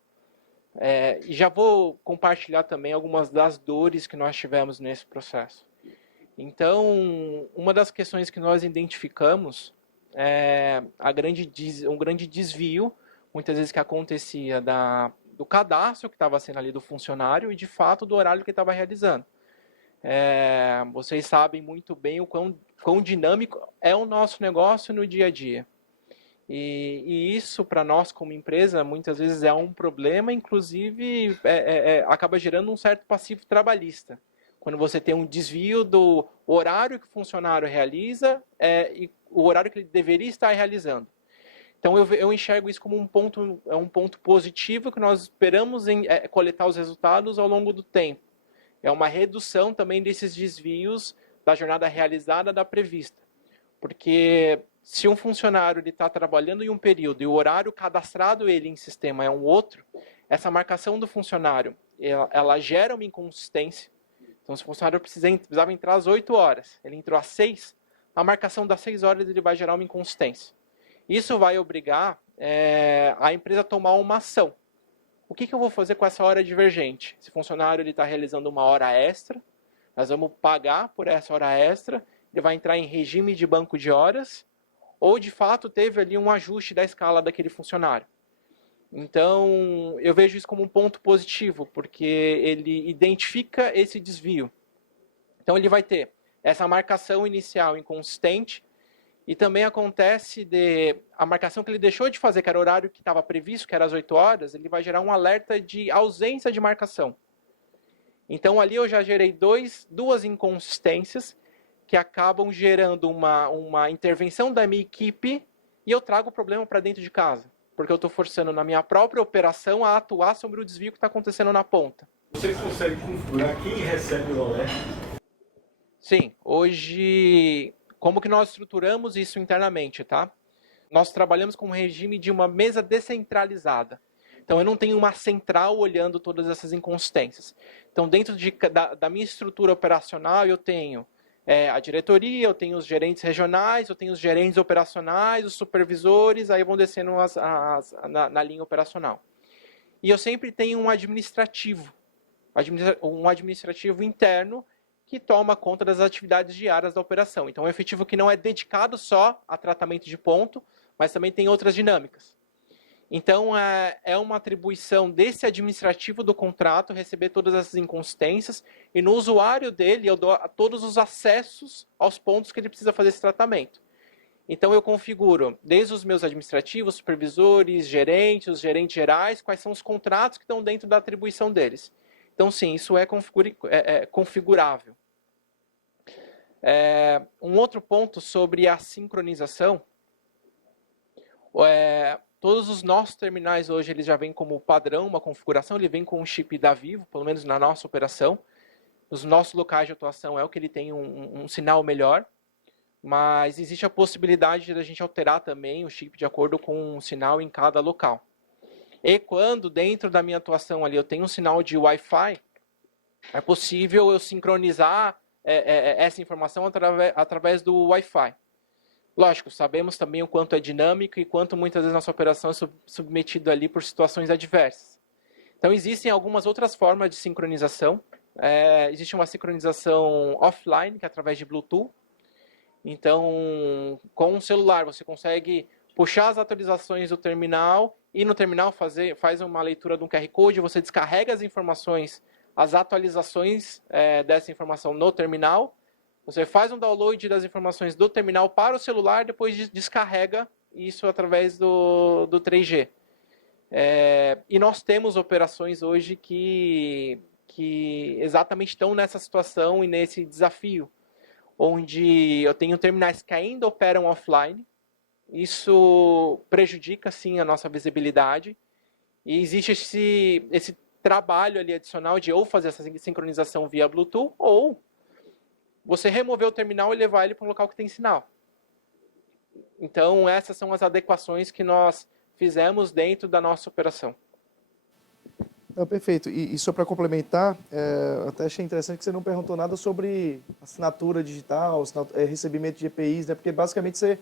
E já vou compartilhar também algumas das dores que nós tivemos nesse processo. Então, uma das questões que nós identificamos é um grande desvio, muitas vezes que acontecia do cadastro que estava sendo ali do funcionário e, de fato, do horário que ele estava realizando. Vocês sabem muito bem o quão dinâmico é o nosso negócio no dia a dia. E isso, para nós como empresa, muitas vezes é um problema, inclusive acaba gerando um certo passivo trabalhista. Quando você tem um desvio do horário que o funcionário realiza e o horário que ele deveria estar realizando. Então eu enxergo isso como um ponto positivo que nós esperamos coletar os resultados ao longo do tempo. É uma redução também desses desvios da jornada realizada da prevista. Porque se um funcionário está trabalhando em um período e o horário cadastrado ele em sistema é um outro, essa marcação do funcionário ela gera uma inconsistência. Então, se o funcionário precisava entrar às 8 horas, ele entrou às 6, a marcação das 6 horas ele vai gerar uma inconsistência. Isso vai obrigar a empresa a tomar uma ação. O que eu vou fazer com essa hora divergente? Esse funcionário está realizando uma hora extra, nós vamos pagar por essa hora extra, ele vai entrar em regime de banco de horas, ou de fato teve ali um ajuste da escala daquele funcionário. Então, eu vejo isso como um ponto positivo, porque ele identifica esse desvio. Então, ele vai ter essa marcação inicial inconsistente, e também acontece a marcação que ele deixou de fazer, que era o horário que estava previsto, que era às 8 horas, ele vai gerar um alerta de ausência de marcação. Então, ali eu já gerei duas inconsistências que acabam gerando uma intervenção da minha equipe e eu trago o problema para dentro de casa. Porque eu estou forçando na minha própria operação a atuar sobre o desvio que está acontecendo na ponta. Você consegue configurar quem recebe o alerta? Sim, hoje, como que nós estruturamos isso internamente, tá? Nós trabalhamos com um regime de uma mesa descentralizada. Então, eu não tenho uma central olhando todas essas inconsistências. Então, dentro da minha estrutura operacional, eu tenho a diretoria, eu tenho os gerentes regionais, eu tenho os gerentes operacionais, os supervisores, aí vão descendo na linha operacional. E eu sempre tenho um administrativo interno que toma conta das atividades diárias da operação. Então, é um efetivo que não é dedicado só a tratamento de ponto, mas também tem outras dinâmicas. Então, é uma atribuição desse administrativo do contrato receber todas essas inconsistências e no usuário dele eu dou todos os acessos aos pontos que ele precisa fazer esse tratamento. Então, eu configuro desde os meus administrativos, supervisores, gerentes, os gerentes gerais, quais são os contratos que estão dentro da atribuição deles. Então, sim, isso é configurável. Um outro ponto sobre a sincronização. Todos os nossos terminais hoje eles já vêm como padrão, uma configuração, ele vem com um chip da Vivo, pelo menos na nossa operação. Nos nossos locais de atuação é o que ele tem um sinal melhor, mas existe a possibilidade de a gente alterar também o chip de acordo com um sinal em cada local. E quando dentro da minha atuação ali eu tenho um sinal de Wi-Fi, é possível eu sincronizar essa informação através do Wi-Fi. Lógico, sabemos também o quanto é dinâmico e quanto muitas vezes nossa operação é submetida ali por situações adversas. Então, existem algumas outras formas de sincronização. Existe uma sincronização offline, que é através de Bluetooth. Então, com um celular, você consegue puxar as atualizações do terminal e no terminal faz uma leitura de um QR Code, você descarrega as informações, as atualizações dessa informação no terminal, você faz um download das informações do terminal para o celular, depois descarrega isso através do 3G. E nós temos operações hoje que exatamente estão nessa situação e nesse desafio, onde eu tenho terminais que ainda operam offline. Isso prejudica, sim, a nossa visibilidade. E existe esse trabalho ali adicional de ou fazer essa sincronização via Bluetooth, ou você remover o terminal e levar ele para um local que tem sinal. Então, essas são as adequações que nós fizemos dentro da nossa operação. Não, perfeito. E só para complementar, até achei interessante que você não perguntou nada sobre assinatura digital, recebimento de EPIs, né? Porque basicamente você,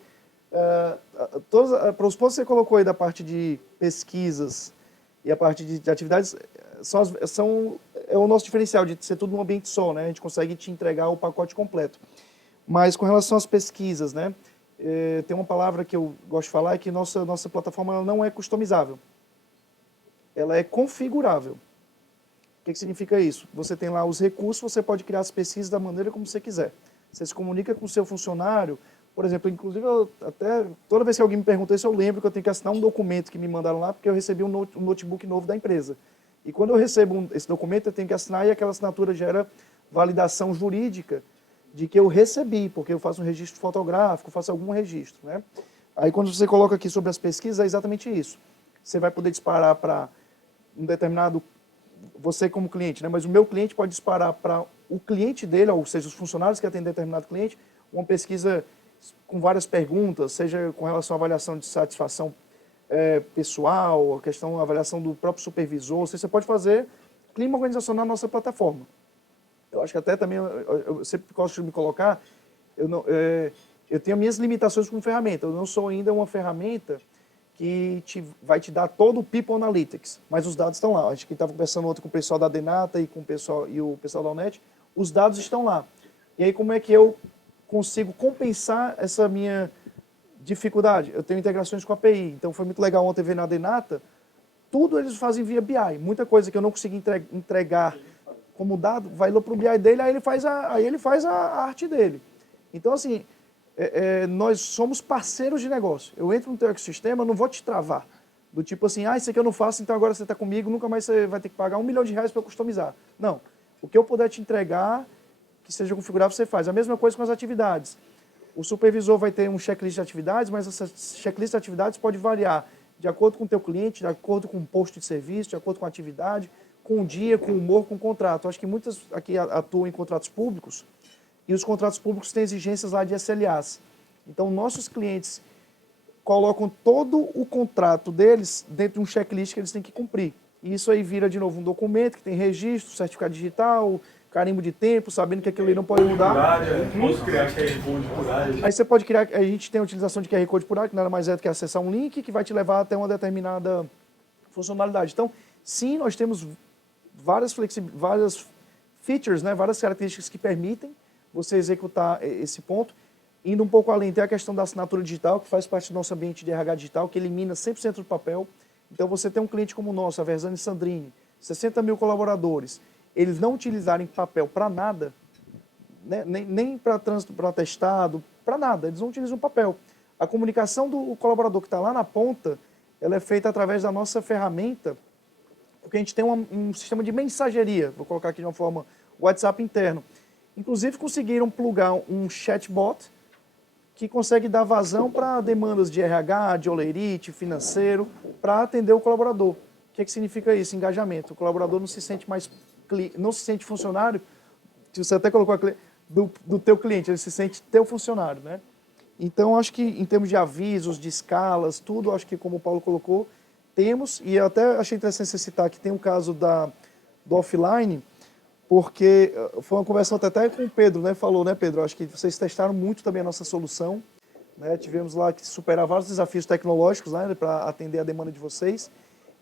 para os pontos que você colocou aí da parte de pesquisas e a parte de atividades, é o nosso diferencial de ser tudo num ambiente só, né? A gente consegue te entregar o pacote completo. Mas com relação às pesquisas, né? Tem uma palavra que eu gosto de falar, é que nossa plataforma ela não é customizável. Ela é configurável. O que significa isso? Você tem lá os recursos, você pode criar as pesquisas da maneira como você quiser. Você se comunica com o seu funcionário, por exemplo, inclusive, até toda vez que alguém me pergunta isso, eu lembro que eu tenho que assinar um documento que me mandaram lá, porque eu recebi um notebook novo da empresa. E quando eu recebo esse documento, eu tenho que assinar e aquela assinatura gera validação jurídica de que eu recebi, porque eu faço um registro fotográfico, faço algum registro, né? Aí quando você coloca aqui sobre as pesquisas, é exatamente isso. Você vai poder disparar para um determinado, você como cliente, né? Mas o meu cliente pode disparar para o cliente dele, ou seja, os funcionários que atendem determinado cliente, uma pesquisa com várias perguntas, seja com relação à avaliação de satisfação pessoal, a avaliação do próprio supervisor, ou seja, você pode fazer clima organizacional na nossa plataforma. Eu acho que até também, eu sempre gosto de me colocar, eu tenho minhas limitações como ferramenta, eu não sou ainda uma ferramenta que vai te dar todo o People Analytics, mas os dados estão lá. A gente estava conversando ontem com o pessoal da Denata e o pessoal da Unet, os dados estão lá. E aí como é que eu consigo compensar essa minha dificuldade? Eu tenho integrações com a API, então foi muito legal ontem ver na Denata, tudo eles fazem via BI, muita coisa que eu não consegui entregar como dado, vai lá para o BI dele, aí ele faz a arte dele. Então, assim, nós somos parceiros de negócio. Eu entro no teu ecossistema, eu não vou te travar. Do tipo assim, isso aqui eu não faço, então agora você está comigo, nunca mais você vai ter que pagar R$1 milhão para customizar. Não. O que eu puder te entregar, que seja configurável, você faz. A mesma coisa com as atividades. O supervisor vai ter um checklist de atividades, mas essa checklist de atividades pode variar de acordo com o teu cliente, de acordo com o posto de serviço, de acordo com a atividade, com o dia, com o humor, com o contrato. Acho que muitas aqui atuam em contratos públicos, e os contratos públicos têm exigências lá de SLAs. Então, nossos clientes colocam todo o contrato deles dentro de um checklist que eles têm que cumprir. E isso aí vira, de novo, um documento que tem registro, certificado digital, carimbo de tempo, sabendo que aquilo ali não pode mudar. Posso criar QR Code por área. Aí você pode criar, a gente tem a utilização de QR Code por área, que nada mais é do que acessar um link que vai te levar até uma determinada funcionalidade. Então, sim, nós temos várias features, né, várias características que permitem você executar esse ponto. Indo um pouco além, tem a questão da assinatura digital, que faz parte do nosso ambiente de RH digital, que elimina 100% do papel. Então, você tem um cliente como o nosso, a Versani Sandrini, 60 mil colaboradores, eles não utilizarem papel para nada, né, nem para trânsito, para atestado, para nada, eles não utilizam papel. A comunicação do colaborador que está lá na ponta, ela é feita através da nossa ferramenta, porque a gente tem um sistema de mensageria, vou colocar aqui de uma forma, WhatsApp interno. Inclusive, conseguiram plugar um chatbot que consegue dar vazão para demandas de RH, de olerite, financeiro, para atender o colaborador. O que significa isso? Engajamento. O colaborador não se sente funcionário, que você até colocou do teu cliente, ele se sente teu funcionário, né? Então, acho que em termos de avisos, de escalas, tudo, acho que como o Paulo colocou, temos, e eu até achei interessante você citar que tem um caso do offline, porque foi uma conversa até com o Pedro, né? Falou, né, Pedro? Acho que vocês testaram muito também a nossa solução né? Tivemos lá que superar vários desafios tecnológicos, né, para atender a demanda de vocês.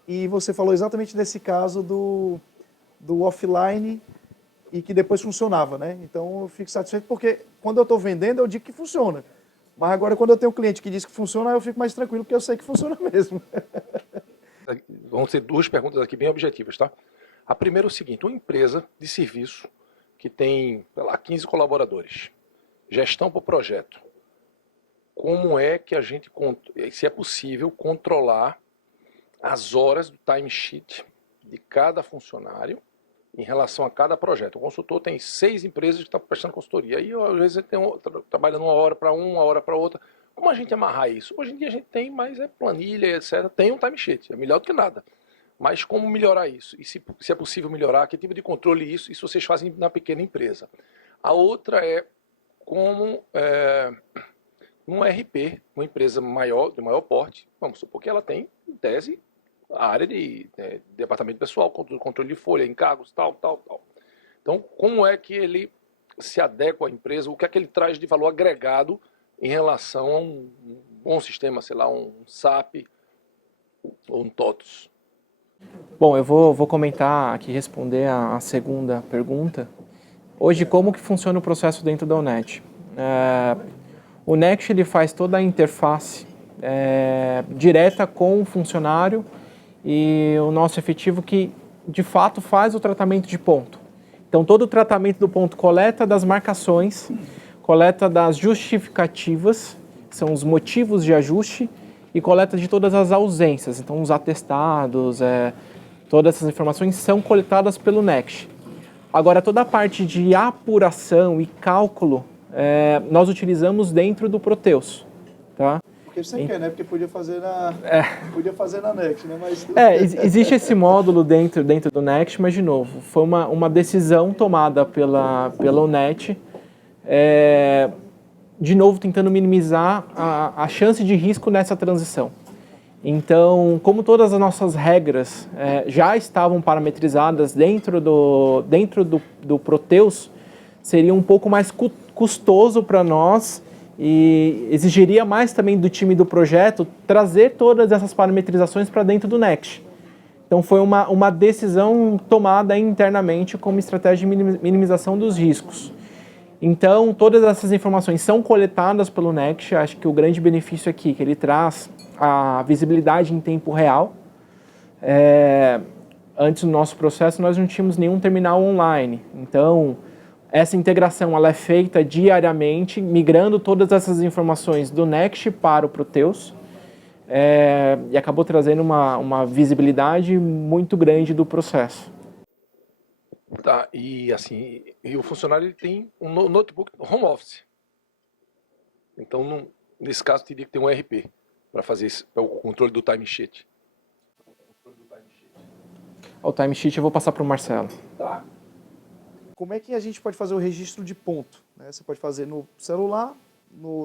E você falou exatamente desse caso do offline e que depois funcionava, né? Então eu fico satisfeito porque quando eu estou vendendo eu digo que funciona. Mas agora quando eu tenho um cliente que diz que funciona, eu fico mais tranquilo porque eu sei que funciona mesmo. Vão ser duas perguntas aqui bem objetivas, tá? A primeira é o seguinte: uma empresa de serviço que tem, sei lá, 15 colaboradores, gestão por projeto, como é que a gente, se é possível, controlar as horas do timesheet de cada funcionário em relação a cada projeto? O consultor tem 6 empresas que estão prestando consultoria, aí às vezes ele tem trabalhando uma hora para uma hora para outra. Como a gente amarrar isso? Hoje em dia a gente tem, mas é planilha, etc. Tem um timesheet, é melhor do que nada. Mas como melhorar isso? E se é possível melhorar, que tipo de controle isso vocês fazem na pequena empresa? A outra é como um RP, uma empresa maior, de maior porte, vamos supor que ela tem, em tese, a área de departamento pessoal, controle de folha, encargos, tal. Então, como é que ele se adequa à empresa? O que é que ele traz de valor agregado em relação a um bom sistema, sei lá, um SAP ou um TOTOS? Bom, eu vou comentar aqui, responder a segunda pergunta. Hoje, como que funciona o processo dentro da ONET? O Next ele faz toda a interface direta com o funcionário e o nosso efetivo que, de fato, faz o tratamento de ponto. Então, todo o tratamento do ponto coleta das marcações, coleta das justificativas, que são os motivos de ajuste, e coleta de todas as ausências. Então, os atestados, todas essas informações são coletadas pelo Next. Agora, toda a parte de apuração e cálculo, nós utilizamos dentro do Proteus. Tá? Porque você quer, né? Porque podia fazer na Next, né? Mas... existe esse módulo dentro do Next, mas, de novo, foi uma decisão tomada pela ONET, de novo, tentando minimizar a chance de risco nessa transição. Então, como todas as nossas regras já estavam parametrizadas dentro do Proteus, seria um pouco mais custoso para nós e exigiria mais também do time do projeto trazer todas essas parametrizações para dentro do Next. Então, foi uma decisão tomada internamente como estratégia de minimização dos riscos. Então, todas essas informações são coletadas pelo Next. Acho que o grande benefício aqui é que ele traz a visibilidade em tempo real. Antes do nosso processo, nós não tínhamos nenhum terminal online. Então, essa integração ela é feita diariamente, migrando todas essas informações do Next para o Proteus. E acabou trazendo uma visibilidade muito grande do processo. Tá, e assim, o funcionário ele tem um notebook home office. Então, nesse caso, teria que ter um RP para fazer o controle do timesheet. O timesheet eu vou passar para o Marcelo. Tá. Como é que a gente pode fazer o registro de ponto? Né? Você pode fazer no celular,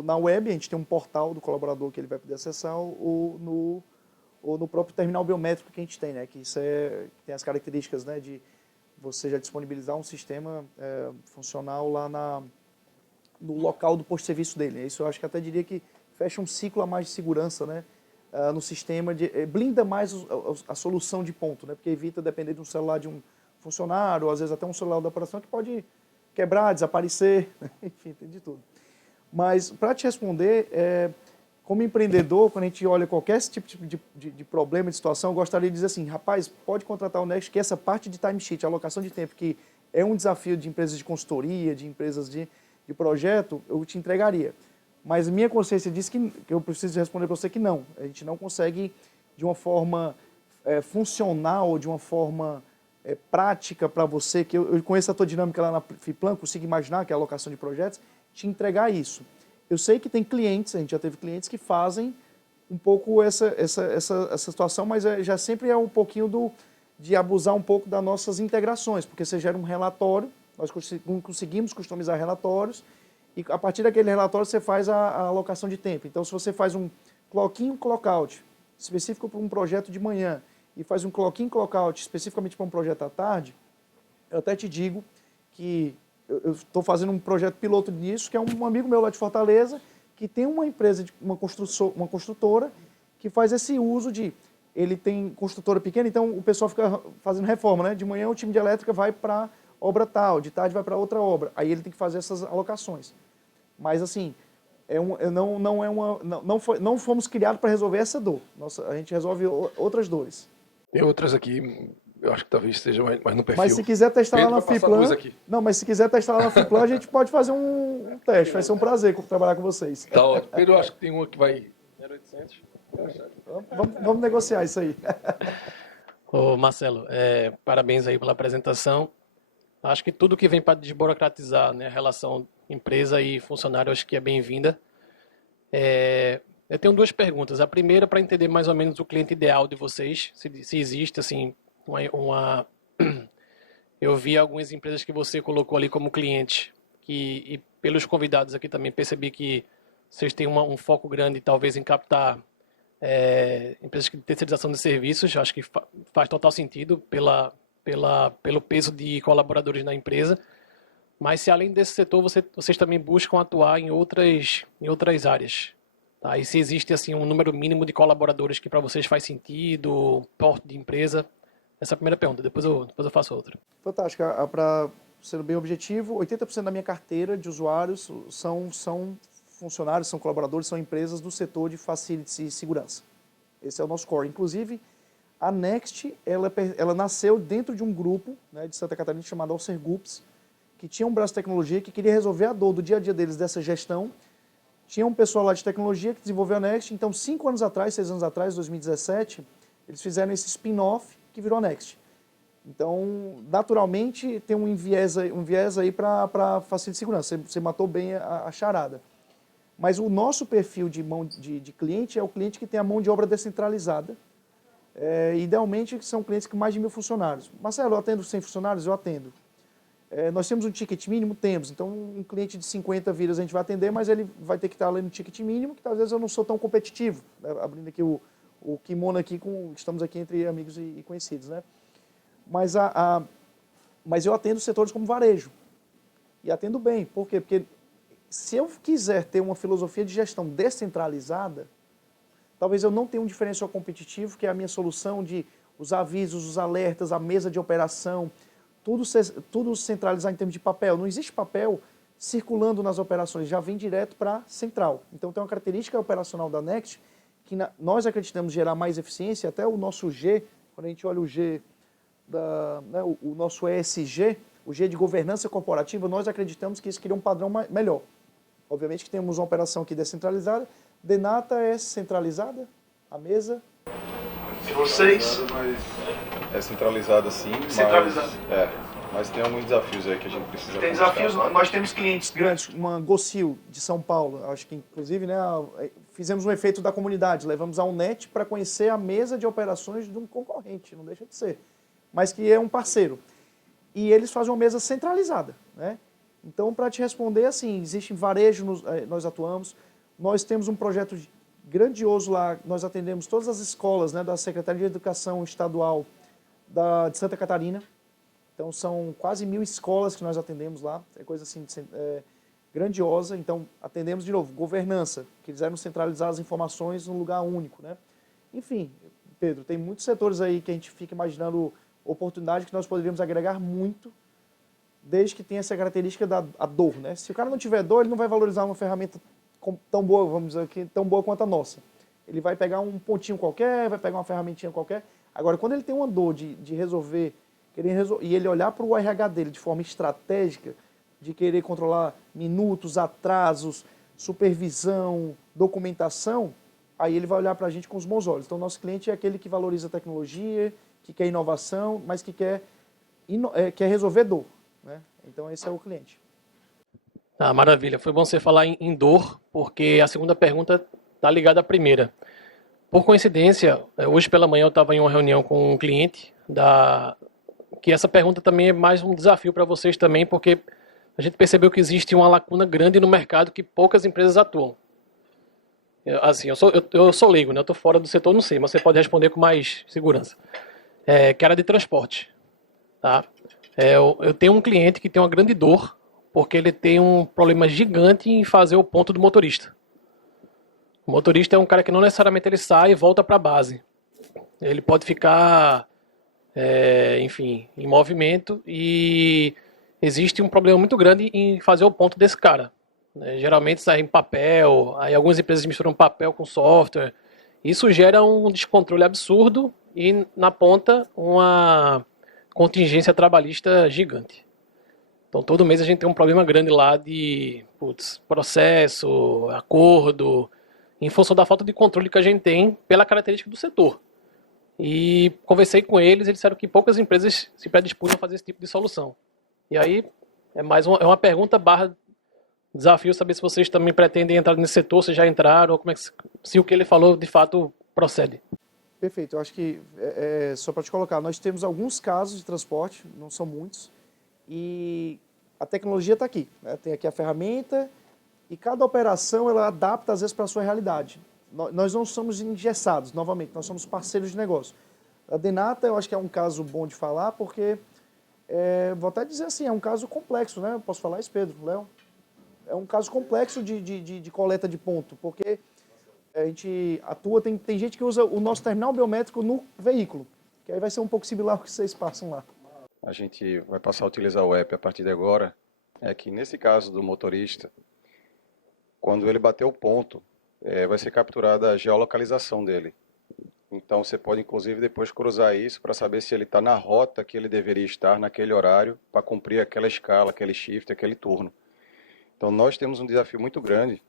na web, a gente tem um portal do colaborador que ele vai poder acessar, ou no próprio terminal biométrico que a gente tem, né? Que isso tem as características, né, de você já disponibilizar um sistema funcional lá no local do posto de serviço dele. Isso eu acho que até diria que fecha um ciclo a mais de segurança, né, no sistema, blinda mais a solução de ponto, né, porque evita depender de um celular de um funcionário, ou às vezes até um celular da operação que pode quebrar, desaparecer, enfim, tem de tudo. Mas, para te responder, como empreendedor, quando a gente olha qualquer tipo de problema, de situação, eu gostaria de dizer assim, rapaz, pode contratar o Next, que essa parte de timesheet, alocação de tempo, que é um desafio de empresas de consultoria, de empresas de projeto, eu te entregaria. Mas minha consciência diz que eu preciso responder para você que não. A gente não consegue, de uma forma funcional, de uma forma prática para você, que eu conheço a tua dinâmica lá na Fiplan, consigo imaginar que é a alocação de projetos, te entregar isso. Eu sei que tem clientes, a gente já teve clientes que fazem um pouco essa situação, mas já sempre é um pouquinho de abusar um pouco das nossas integrações, porque você gera um relatório, nós conseguimos customizar relatórios, e a partir daquele relatório você faz a alocação de tempo. Então, se você faz um clock-in, clock-out, específico para um projeto de manhã, e faz um clock-in, clock-out especificamente para um projeto à tarde, eu até te digo que eu estou fazendo um projeto piloto nisso, que é um amigo meu lá de Fortaleza, que tem uma empresa, uma construtora, que faz esse uso de... Ele tem construtora pequena, então o pessoal fica fazendo reforma, né? De manhã o time de elétrica vai para obra tal, de tarde vai para outra obra. Aí ele tem que fazer essas alocações. Mas assim, não fomos criados para resolver essa dor. A gente resolve outras dores. Tem outras aqui, eu acho que talvez esteja mais no perfil. Mas se quiser testar Pedro lá na vai passar a luz Fiplan... aqui. Não, mas se quiser testar lá na Fiplan, a gente pode fazer um teste. Vai ser um prazer trabalhar com vocês. Tá ótimo. Pedro, eu acho que tem uma que vai... 0800. Vamos negociar isso aí. Ô Marcelo, parabéns aí pela apresentação. Acho que tudo que vem para desburocratizar, né, a relação empresa e funcionário, acho que é bem-vinda. Eu tenho duas perguntas. A primeira, para entender mais ou menos o cliente ideal de vocês, se existe assim Eu vi algumas empresas que você colocou ali como cliente, e pelos convidados aqui também percebi que vocês têm um foco grande, talvez, em captar empresas de terceirização de serviços. Acho que faz total sentido pelo peso de colaboradores na empresa. Mas se além desse setor, vocês também buscam atuar em outras áreas. Tá? E se existe assim, um número mínimo de colaboradores que para vocês faz sentido, porte de empresa? Essa é a primeira pergunta, depois eu faço outra. Fantástico. Para ser bem objetivo, 80% da minha carteira de usuários são funcionários, são colaboradores, são empresas do setor de facilities e segurança. Esse é o nosso core. Inclusive, a Next, ela nasceu dentro de um grupo, né, de Santa Catarina chamado Alcergups, que tinha um braço de tecnologia que queria resolver a dor do dia a dia deles dessa gestão. Tinha um pessoal lá de tecnologia que desenvolveu a Next. Então, 6 anos atrás, 2017, eles fizeram esse spin-off que virou a Next. Então, naturalmente, tem um viés aí para facilities e segurança. Você matou bem a charada. Mas o nosso perfil de cliente é o cliente que tem a mão de obra descentralizada. Idealmente, são clientes com mais de 1.000 funcionários. Marcelo, eu atendo 100 funcionários? Eu atendo. Nós temos um ticket mínimo? Temos. Então, um cliente de 50 vidas a gente vai atender, mas ele vai ter que estar ali no ticket mínimo, que às vezes eu não sou tão competitivo. Abrindo aqui o kimono aqui, estamos aqui entre amigos e conhecidos, né? Mas eu atendo setores como varejo. E atendo bem. Por quê? Porque se eu quiser ter uma filosofia de gestão descentralizada, talvez eu não tenha um diferencial competitivo, que é a minha solução de os avisos, os alertas, a mesa de operação, tudo centralizar em termos de papel. Não existe papel circulando nas operações, já vem direto para a central. Então tem uma característica operacional da Next que nós acreditamos gerar mais eficiência, até o nosso G, quando a gente olha o G, o nosso ESG, o G de governança corporativa, nós acreditamos que isso cria um padrão melhor. Obviamente que temos uma operação aqui descentralizada, Denata é centralizada, a mesa. E vocês? É centralizada sim, Centralizada. mas tem alguns desafios aí que a gente precisa Tem desafios, nós temos clientes grandes, uma Gocil de São Paulo, acho que inclusive, né, fizemos um efeito da comunidade, levamos a Unet para conhecer a mesa de operações de um concorrente, não deixa de ser, mas que é um parceiro. E eles fazem uma mesa centralizada, né? Então, para te responder, assim, existe varejo, nós atuamos, nós temos um projeto grandioso lá, nós atendemos todas as escolas, né, da Secretaria de Educação Estadual de Santa Catarina. Então, são quase 1.000 escolas que nós atendemos lá, é coisa assim grandiosa. Então, atendemos de novo, governança, que quiseram centralizar as informações num lugar único, né? Enfim, Pedro, tem muitos setores aí que a gente fica imaginando oportunidade que nós poderíamos agregar muito, desde que tenha essa característica da dor, né? Se o cara não tiver dor, ele não vai valorizar uma ferramenta tão boa, vamos dizer aqui, tão boa quanto a nossa. Ele vai pegar um pontinho qualquer, vai pegar uma ferramentinha qualquer. Agora, quando ele tem uma dor de resolver, e ele olhar para o RH dele de forma estratégica, de querer controlar minutos, atrasos, supervisão, documentação, aí ele vai olhar para a gente com os bons olhos. Então, nosso cliente é aquele que valoriza a tecnologia, que quer inovação, mas que quer resolver dor, né? Então, esse é o cliente. Ah, maravilha. Foi bom você falar em dor, porque a segunda pergunta está ligada à primeira. Por coincidência, hoje pela manhã eu estava em uma reunião com um cliente que essa pergunta também é mais um desafio para vocês também, porque a gente percebeu que existe uma lacuna grande no mercado que poucas empresas atuam. Assim, eu sou leigo, né? Eu estou fora do setor, não sei, mas você pode responder com mais segurança. Que era de transporte. Tá? Eu tenho um cliente que tem uma grande dor, porque ele tem um problema gigante em fazer o ponto do motorista. O motorista é um cara que não necessariamente ele sai e volta para a base. Ele pode ficar, enfim, em movimento e existe um problema muito grande em fazer o ponto desse cara, né? Geralmente sai em papel, aí algumas empresas misturam papel com software. Isso gera um descontrole absurdo e, na ponta, uma contingência trabalhista gigante. Então, todo mês a gente tem um problema grande lá de processo, acordo, em função da falta de controle que a gente tem pela característica do setor. E conversei com eles disseram que poucas empresas se predispõem a fazer esse tipo de solução. E aí, é uma pergunta barra desafio saber se vocês também pretendem entrar nesse setor, se já entraram, ou se o que ele falou de fato procede. Perfeito, eu acho que, só para te colocar, nós temos alguns casos de transporte, não são muitos, e a tecnologia está aqui, né? Tem aqui a ferramenta e cada operação ela adapta às vezes para a sua realidade. Nós não somos engessados, novamente, nós somos parceiros de negócio. A Denata eu acho que é um caso bom de falar porque, vou até dizer assim, é um caso complexo, né? Eu posso falar isso, Pedro, Léo? É um caso complexo de coleta de ponto, porque a gente atua, tem gente que usa o nosso terminal biométrico no veículo, que aí vai ser um pouco similar ao que vocês passam lá. A gente vai passar a utilizar o app a partir de agora. É que nesse caso do motorista, quando ele bater o ponto, vai ser capturada a geolocalização dele. Então você pode inclusive depois cruzar isso para saber se ele está na rota que ele deveria estar naquele horário para cumprir aquela escala, aquele shift, aquele turno. Então nós temos um desafio muito grande,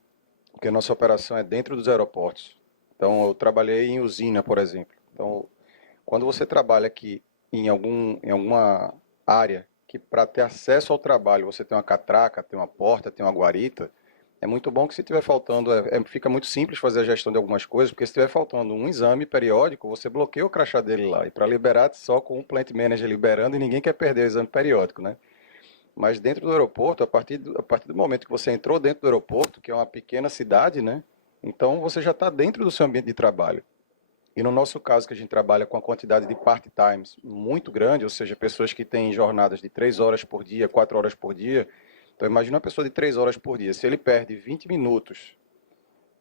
porque a nossa operação é dentro dos aeroportos. Então eu trabalhei em usina, por exemplo. Então quando você trabalha aqui em alguma área que para ter acesso ao trabalho você tem uma catraca, tem uma porta, tem uma guarita, é muito bom que se estiver faltando, fica muito simples fazer a gestão de algumas coisas, porque se estiver faltando um exame periódico, você bloqueia o crachá dele lá. E para liberar, só com o plant manager liberando, e ninguém quer perder o exame periódico, né? Mas dentro do aeroporto, a partir do momento que você entrou dentro do aeroporto, que é uma pequena cidade, né? Então você já está dentro do seu ambiente de trabalho. E no nosso caso, que a gente trabalha com a quantidade de part-times muito grande, ou seja, pessoas que têm jornadas de 3 horas por dia, 4 horas por dia. Então imagina uma pessoa de 3 horas por dia. Se ele perde 20 minutos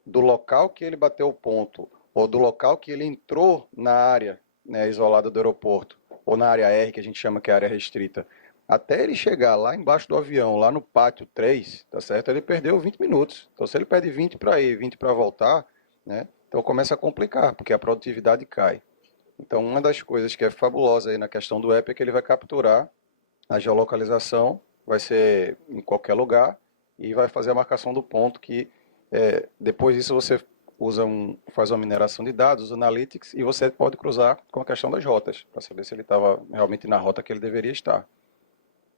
do local que ele bateu o ponto, ou do local que ele entrou na área, né, isolada do aeroporto, ou na área R, que a gente chama que é área restrita, até ele chegar lá embaixo do avião, lá no pátio 3, tá certo? Ele perdeu 20 minutos. Então se ele perde 20 para ir, 20 para voltar, né? Então começa a complicar, porque a produtividade cai. Então uma das coisas que é fabulosa aí na questão do app é que ele vai capturar a geolocalização, vai ser em qualquer lugar, e vai fazer a marcação do ponto que, depois disso você faz uma mineração de dados, analytics, e você pode cruzar com a questão das rotas, para saber se ele estava realmente na rota que ele deveria estar.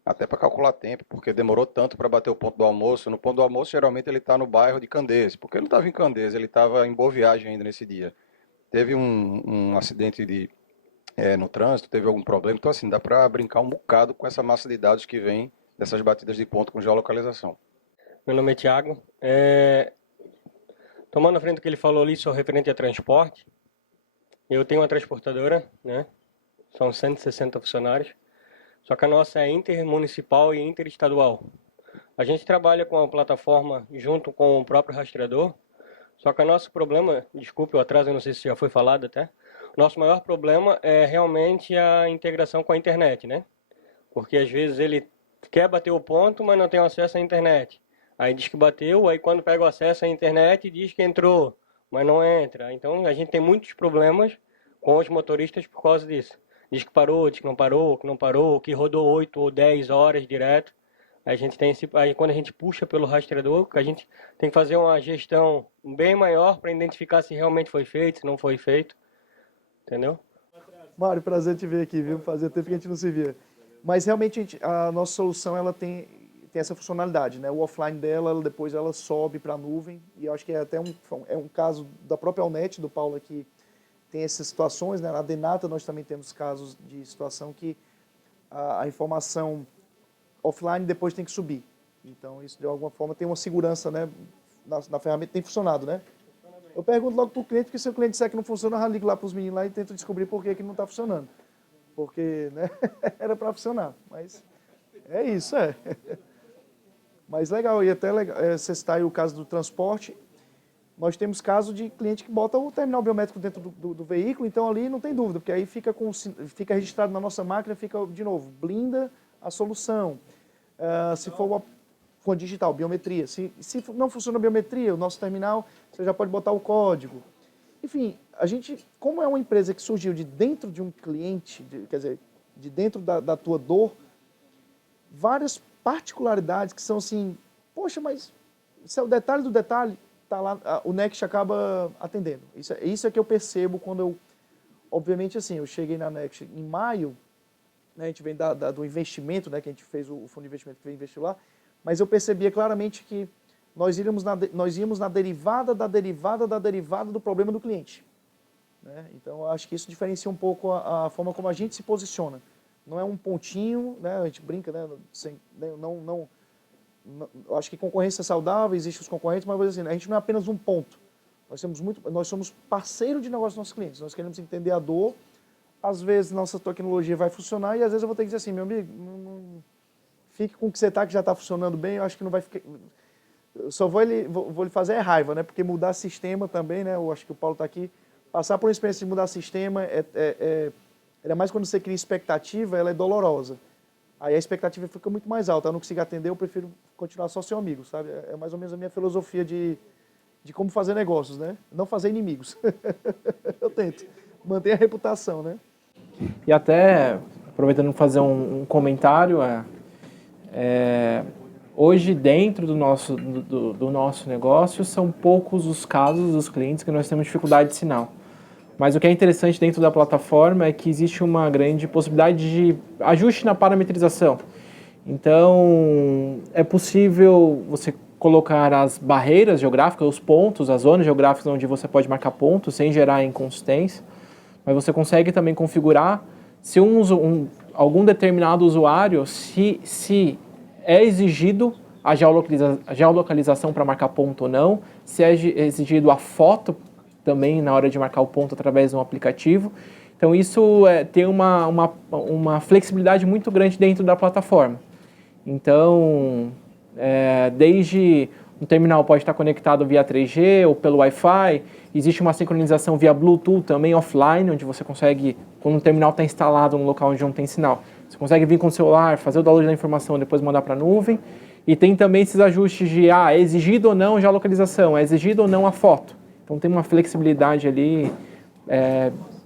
Até para calcular tempo, porque demorou tanto para bater o ponto do almoço. No ponto do almoço, geralmente ele está no bairro de Candeias, porque ele não estava em Candeias, ele estava em Boa Viagem ainda nesse dia. Teve um acidente no trânsito, teve algum problema, então assim, dá para brincar um bocado com essa massa de dados que vem dessas batidas de ponto com geolocalização. Meu nome é Thiago. Tomando a frente do que ele falou ali, sou referente a transporte. Eu tenho uma transportadora, né? São 160 funcionários. Só que a nossa é intermunicipal e interestadual. A gente trabalha com a plataforma junto com o próprio rastreador. Só que o nosso problema, desculpe o atraso, eu não sei se já foi falado até. Nosso maior problema é realmente a integração com a internet, né? Porque às vezes ele quer bater o ponto, mas não tem acesso à internet. Aí diz que bateu, aí quando pega o acesso à internet diz que entrou, mas não entra. Então a gente tem muitos problemas com os motoristas por causa disso. Diz que parou, diz que não parou, que rodou 8 ou 10 horas direto. A gente tem aí quando a gente puxa pelo rastreador, a gente tem que fazer uma gestão bem maior para identificar se realmente foi feito, se não foi feito. Entendeu? Mário, prazer te ver aqui, viu? Fazia tempo que a gente não se via. Mas realmente a nossa solução ela tem essa funcionalidade, né? O offline dela, depois ela sobe para a nuvem, e eu acho que é até um caso da própria Alnet, do Paulo aqui, tem essas situações, né? Na Denata nós também temos casos de situação que a informação offline depois tem que subir. Então isso de alguma forma tem uma segurança, né? Na ferramenta tem funcionado, né? Eu pergunto logo para o cliente, porque se o cliente disser que não funciona, eu já ligo lá para os meninos lá e tento descobrir por que não está funcionando. Porque, né? Era para funcionar, mas é isso, Mas legal, e até legal, você citar aí o caso do transporte. nós temos casos de cliente que bota o terminal biométrico dentro do veículo, então ali não tem dúvida, porque aí fica registrado na nossa máquina, fica, de novo, blinda a solução. Se for com a digital, biometria. Se não funciona a biometria, o nosso terminal, você já pode botar o código. Enfim, a gente, como é uma empresa que surgiu de dentro de um cliente, quer dizer, de dentro da tua dor, várias particularidades que são assim, poxa, mas isso é o detalhe do detalhe, tá lá, o Next acaba atendendo. Isso é que eu percebo quando eu, obviamente assim, eu cheguei na Next em maio, né, a gente vem do investimento, né, que a gente fez o fundo de investimento que investiu lá, mas eu percebia claramente que nós íamos na derivada da derivada da derivada do problema do cliente. Né? Então, eu acho que isso diferencia um pouco a forma como a gente se posiciona. Não é um pontinho, né? A gente brinca, né? Eu acho que concorrência é saudável, existem os concorrentes, mas assim, a gente não é apenas um ponto. Nós somos parceiro de negócio dos nossos clientes. Nós queremos entender a dor. Às vezes, nossa tecnologia vai funcionar e às vezes eu vou ter que dizer assim, meu amigo, não fique com o que você está, que já está funcionando bem, eu acho que não vai ficar... Eu só vou lhe fazer raiva, né? Porque mudar sistema também, né? Eu acho que o Paulo está aqui. Passar por uma experiência de mudar sistema, ainda mais quando você cria expectativa, ela é dolorosa. Aí a expectativa fica muito mais alta. Eu não consigo atender, eu prefiro continuar só seu amigo, sabe? É mais ou menos a minha filosofia de como fazer negócios, né? Não fazer inimigos. Eu tento manter a reputação, né? E até, aproveitando para fazer um comentário, hoje dentro do nosso negócio são poucos os casos dos clientes que nós temos dificuldade de sinal. Mas o que é interessante dentro da plataforma é que existe uma grande possibilidade de ajuste na parametrização. Então, é possível você colocar as barreiras geográficas, os pontos, as zonas geográficas onde você pode marcar pontos sem gerar inconsistência, mas você consegue também configurar se algum determinado usuário, se é exigido a geolocalização para marcar ponto ou não, se é exigido a foto também na hora de marcar o ponto através de um aplicativo. Então isso tem uma flexibilidade muito grande dentro da plataforma. Então, desde um terminal pode estar conectado via 3G ou pelo Wi-Fi, existe uma sincronização via Bluetooth também offline, onde você consegue, quando o terminal está instalado no local onde não tem sinal, você consegue vir com o celular, fazer o download da informação e depois mandar para a nuvem. E tem também esses ajustes de é exigido ou não a geolocalização, é exigido ou não a foto. Então tem uma flexibilidade ali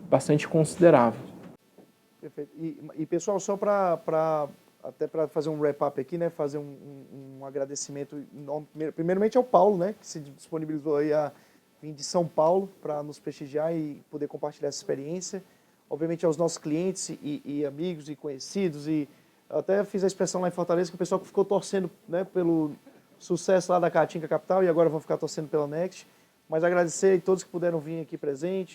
bastante considerável. Perfeito. E pessoal, só até para fazer um wrap-up aqui, né, fazer um agradecimento enorme, primeiramente ao Paulo, né, que se disponibilizou aí a vir de São Paulo para nos prestigiar e poder compartilhar essa experiência. Obviamente aos nossos clientes e amigos e conhecidos, e eu até fiz a expressão lá em Fortaleza que o pessoal que ficou torcendo, né, pelo sucesso lá da Caatinga Capital e agora vão ficar torcendo pela Next. Mas agradecer a todos que puderam vir aqui presente.